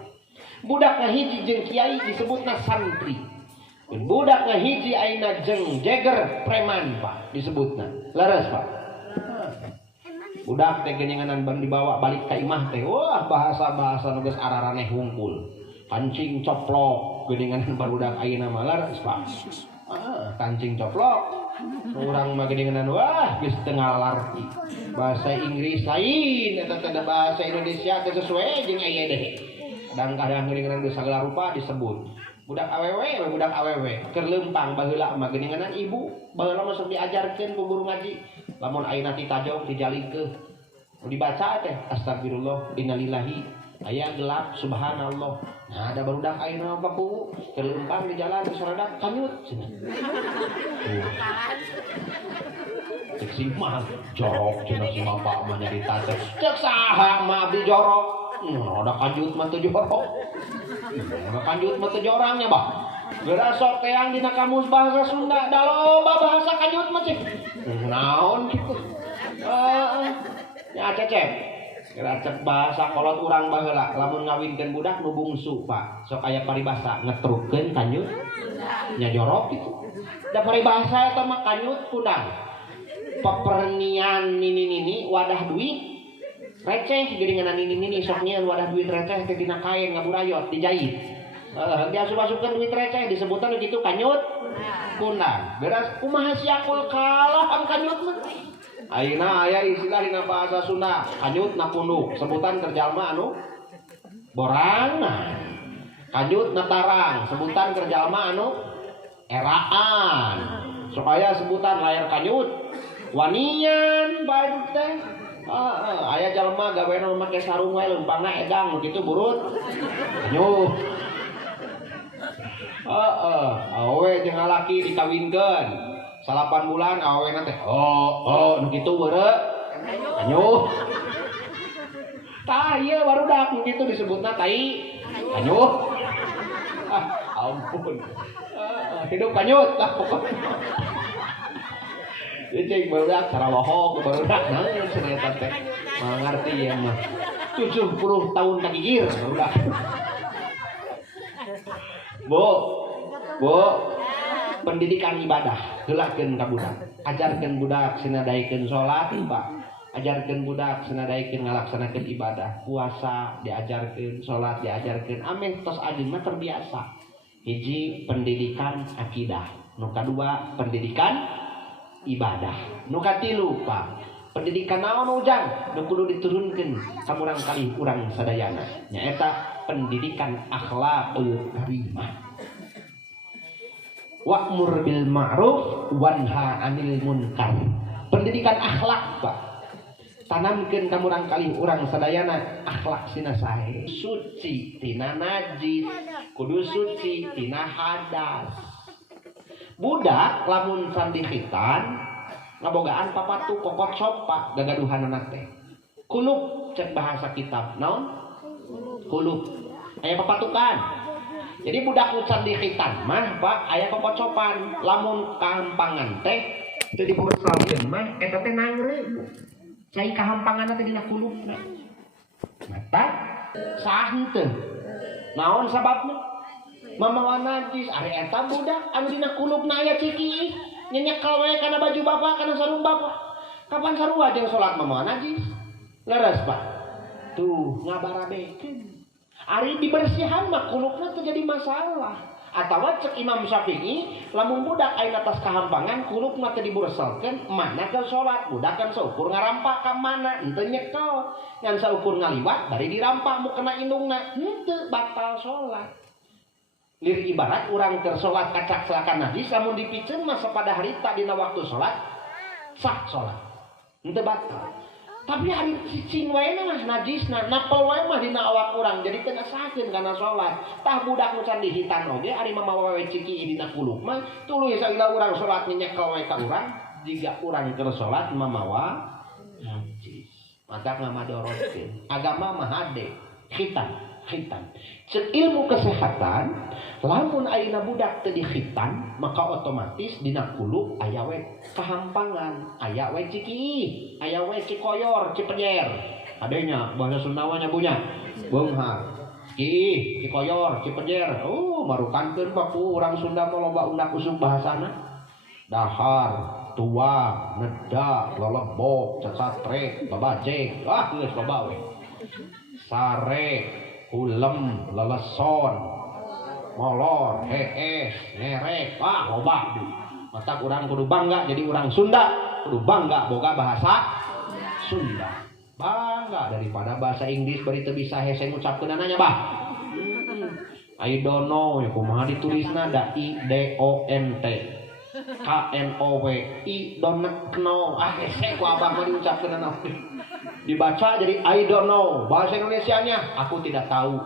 Budak ngahiji jeung kiai disebutna santri. Budak ngahiji aina jeung jeger preman, Pak, disebutna. Leres, Pak. Budak teh genyenganan ban dibawa balik ka imah teh. Wah, bahasa-bahasa nu geus araraneh hungkul. Kancing coplok genyenganan barudak ayeuna mah leres, Pak. Kancing coplok. Urang mah geningan wah geus teu ngalarti. Bahasa Inggris lain eta teh bahasa Indonesia teh sesuai jeung aya deui. Kadang-kadang geningan geus sagala rupa disebut. Budak awewe keur leumpang baheula mah geningan ibu, baheula mah sok diajarkeun ku guru ngaji. Lamun ayeuna ti tajong dijalikeun. Dibaca teh astagfirullah innalillahi aya gelap subhanallah. Nah, ada barudak ayeuna baku keur leumpang di jalan saradak kanyut cenah. Cek si mah jorok cenah si bapak mah nyarita teh. Cek saha mah abdi jorok. Ada kanjut mah teu jorok. Ada kanjut mah teu jorangnya, Bah. Geura sok teang dina kamus bahasa Sunda, da loba bahasa kanjut mah cek. Naon kitu. Nya cecep. Geura cek bahasa kolot urang baheula, lamun ngawinkeun budak nu bungsu, Pak. Sok aya paribasa ngetrukeun kanjut. Nya jorok kitu. Da paribasa eta mah kanjut kundang. Pepernian nini wadah duit receh geuningan nini sok nyieun wadah duit receh teh dina kain ngaburayot dijahit. Dia asup-asupkeun duit receh disebutan kitu kanyut kundang. Beres kumaha siakul kalah am kanyut mah. Ayeuna aya istilah dina bahasa Sunda kanyut na punduk, sebutan keur jalma anu borangan. Kanyut na tarang, sebutan keur jalma anu eraan. Supaya sebutan layar kanyut wanian bae teh. Aya jalma gaweana make sarung wae leumpangna edang kitu burut. Nyuh. Awe jeung lalaki dikawinkeun. 8 bulan awena teh. Nu kitu beureu. Anyuh. Tah ieu barudak nu kitu disebutna tai anyuh. Ampun. Hidup kanyut lah pokoknya. Jadi barudak sarawohok barudak naon cenah eta teh. Mangarti ya mah. 70 tahun kagigir barudak. Bu, pendidikan ibadah heulakeun ka budak. Ajarkeun budak sinadaikeun salat, Pak. Ajarkeun budak sinadaikeun ngalaksanakeun ibadah. Puasa diajarkeun, salat diajarkeun. Ameh tos ajeuna terbiasa. Hiji pendidikan akidah, nu kadua pendidikan ibadah, nu katilu Pak pendidikan naon ujang nu kudu diturunkeun ka urang kali urang sadayana nyaeta pendidikan akhlaqul karimah. Wa'mur bil ma'ruf wanha 'anil munkar. Pendidikan akhlak, Pak. Tanamkeun ka urang kali urang sadayana akhlak sina sae. Suci tina najis, kudu suci tina hadas. Budak lamun sandi khitan ngabogaan papatu kokot sopak gagaduhanana teh. Kulub cek bahasa kitab. Naon? Kulub. Aya papatukan. Jadi budak nu sandi khitan mah Pak aya kokot sopan. Lamun kahampangan teh teu dibeursalkeun mah eta teh nangreu. Cai kahampanganna teh dina kulubna. Mata sah henteu. Naon sababna? Mamawa najis, ari eta budak anu dina kulubna aya ciki nyenyekel we kana baju bapak kana sarung bapak. Kapan sarua jeung salat mamawa najis? Leres, Pak. Tuh ngabarabekeun. Ari dibersihan mah kulubna teu jadi masalah. Atawa cek Imam Syafi'i, lamun budak aya atas kahampangan kulubna teu dibersalkeun, mana ke salat, budak kan saukur ngarampak ka mana, henteu nyekel. Ngan saukur ngaliwat bari dirampak mu kena indungna, henteu batal salat. Lir ibarat urang keur salat kacak selakan najis lamun dipikeun mah sapada harita dina waktu salat sah salat. henteu batal. Tapi hari cicing wae mah najisna, napel wae mah dina awak urang jadi teu ngasakeun kana salat. Tah budak nu can dihitan oge ari mamawa wae ciki dina kuluk mah tuluy saila urang salat nyekel wae ka urang, jiga urang keur salat mamawa najis. Mata ngamadorotkeun. Agama mah hade, khitan. Cek ilmu kesehatan, lamun ayeuna budak teu dikhitan, maka otomatis dina kuluk aya we kahampangan, aya we ciki, aya we cikoyor, cipenyer. Adanya bahasa Sunda nya punya. Beunghar. Cikoyor, cipenyer. Marukankeun baku urang Sunda mah loba undak usum bahasana. Dahar, tua, neda, lelebok, cacatrek, babajek. Geus loba we. Sare, ulem, leleson, molor, hees, nerek, loba di. Mata urang kudu bangga jadi urang Sunda, kudu bangga boga bahasa Sunda. Bangga daripada bahasa Inggris bari teu bisa hese ngucapkeunana nya bah. I don't know ya kumaha ditulisna da I D O N T K N O W I don't know. Hese ku abah mah diucapkeunana. Dibaca jadi I don't know. Bahasa Indonesianya aku tidak tahu.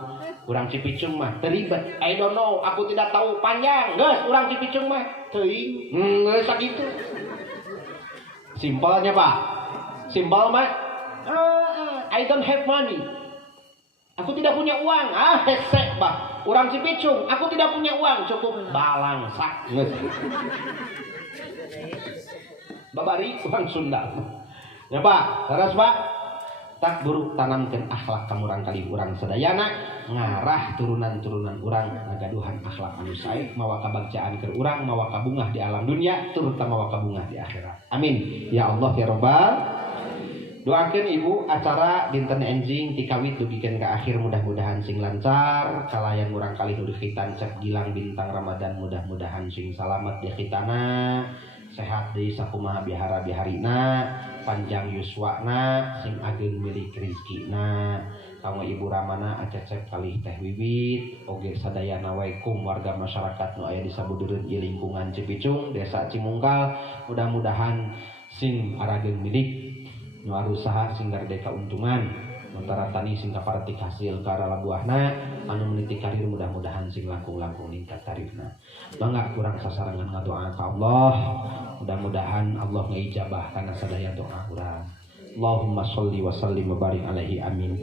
Urang Cipicung mah terlibat. I don't know, aku tidak tahu panjang. Geus urang Cipicung mah teuing. Geus sakitu. Simpelnya, Pak. Simpel mah I don't have money. Aku tidak punya uang. Hese, Pak. Urang Cipicung, aku tidak punya uang, cukup balang sak. Geus. Babari urang Sunda. Ya, Pak. Terus, Pak. Tak buruk tanamkan akhlak kamurang kali urang sadayana ngarah turunan-turunan urang ngagaduhan akhlak anu sae mawa kabagcaan keur urang mawa kabungah di alam dunia terutama mawa kabungah di akhirat. Amin ya Allah ya Rabbal. Doakeun ibu acara dinten enjing ti kawit dugikeun ka akhir mudah-mudahan sing lancar kalayan urang kali nu dikhitan cek Gilang bintang Ramadan mudah-mudahan sing salamet di khitana sehat deui sakumaha bihara-biharina panjang yuswana sing ageng milik rezekina kanggo ibu ramana acecep kalih teh wiwit oge sadayana wae kum warga masyarakat nu aya di sabudeureun ieu lingkungan Cipicung desa Cimungkal mudah-mudahan sing arageng milik nu arusaha sing garde kauntungan antara tani sing kapartik hasil karala buahna anu meniti karir mudah-mudahan sing langkung-langkung ningkat tarifna bangga kurang sasarangan ngadoa ka Allah mudah-mudahan Allah ngaijabah kana sadaya doa urang Allahumma sholli wa sallim wa barik alaihi amin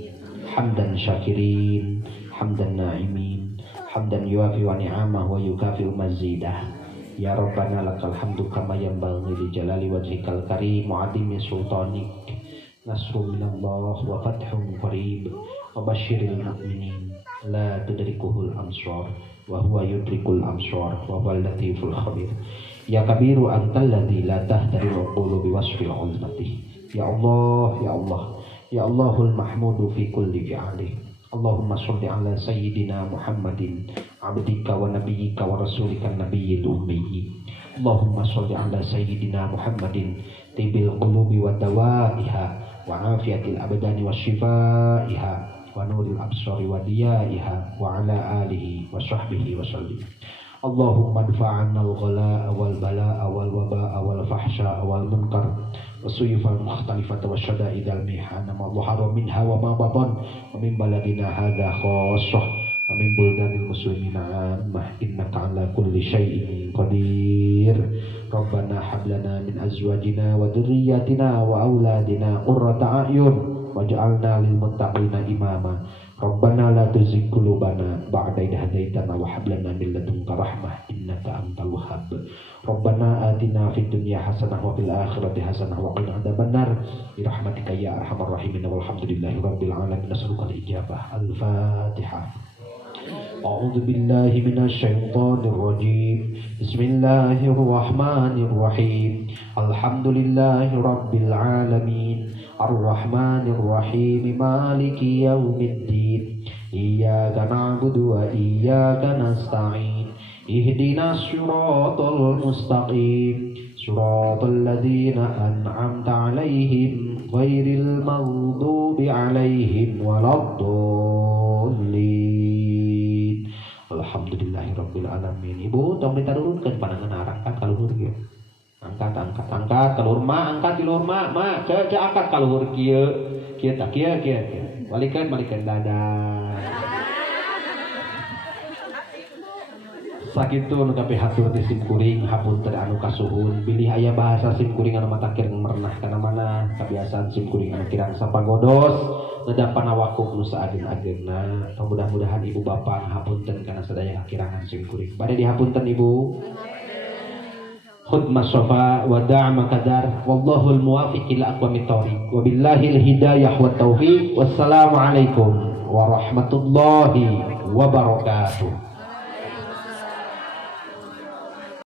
hamdan syakirin hamdan na'imin hamdan yuafi wa ni'amah wa yukafi'u mazidah ya Rabbana lakal hamdu kama yanbaghi li jalali wajhikal karim wa 'azimi sultanik nasrun minallah wa fathun qarib wa basyiril mu'minin la tudrikuhul amsar wa huwa yudrikul amsar wa huwal latiful khabir ya kabiru antal ladzi la tahtari'u qulubi wasfil uzmati ya Allah ya Allah ya Allahul mahmudu fi kulli fi'ali Allahumma sholli ala sayyidina Muhammadin abdika wa nabiyyika wa rasulika nabiyyil ummi Allahumma sholli ala sayyidina Muhammadin tibil qulubi wa dawaiha wa afiyatil abdani wa shifaiha wa nuril absari wa diyaiha wa ala alihi wa sahbihi wa sallim Allahumma adfa'anna al-ghalaa wal balaa wal wabaa wal fahsyaa wal munkar wasuyufal mukhtalifata wasyada'idal mihana ma dhahara minha wa ma batan wa min baladina hadha khassah wa min buldanil muslimina ammah innaka ala kulli syai'in qadir Rabbana hablana min azwajina wa dhurriyyatina wa auladina qurrata a'yun waj'alna lil muttaqina imama Rabbana la tuzigh qulubana ba'da idh hadaitana wa hab lana min ladunka rahmah innaka antal wahhab Rabbana atina fid dunya hasanah wa fil akhirati hasanah wa qina adzabannar bi rahmatika ya arhamar rahimin walhamdulillahi rabbil alamin nas'aluka al-ijabah al-fatihah A'udzu billahi minasy syaithanir rajim Bismillahir rahmanir rahim Alhamdulillahi rabbil alamin Ar-rahmanir rahim Maliki yaumiddin Iyyaka na'budu wa iyyaka nasta'in Ihdinas siratal mustaqim Siratal ladzina an'amta 'alaihim ghairil maghdubi 'alaihim waladdallin Alhamdulillahirabbil alamin. Ibu tong ditarurunkeun panangan arangkan ka luhur ge. Angkat angkat keluar angkat di luar mak angkat keluar kieu tak kieu balikeun dadah sakitu nu kape hatur ti simkuring hapunten anu kasuhun bilih aya bahasa simkuring anu matakir merenah kana mana kebiasaan simkuring anu kirang sapagodos nedapan awakuk nu saageun-ageunna mudah-mudahan ibu bapak hapunten kana sadaya kakirangan simkuring bade dihapunten ibu khutmah syafa wa da'ama kadar wallahul muwaffiq ila aqwamit thoriq wabillahil hidayah wat taufiq wassalamu alaikum warahmatullahi wabarakatuh.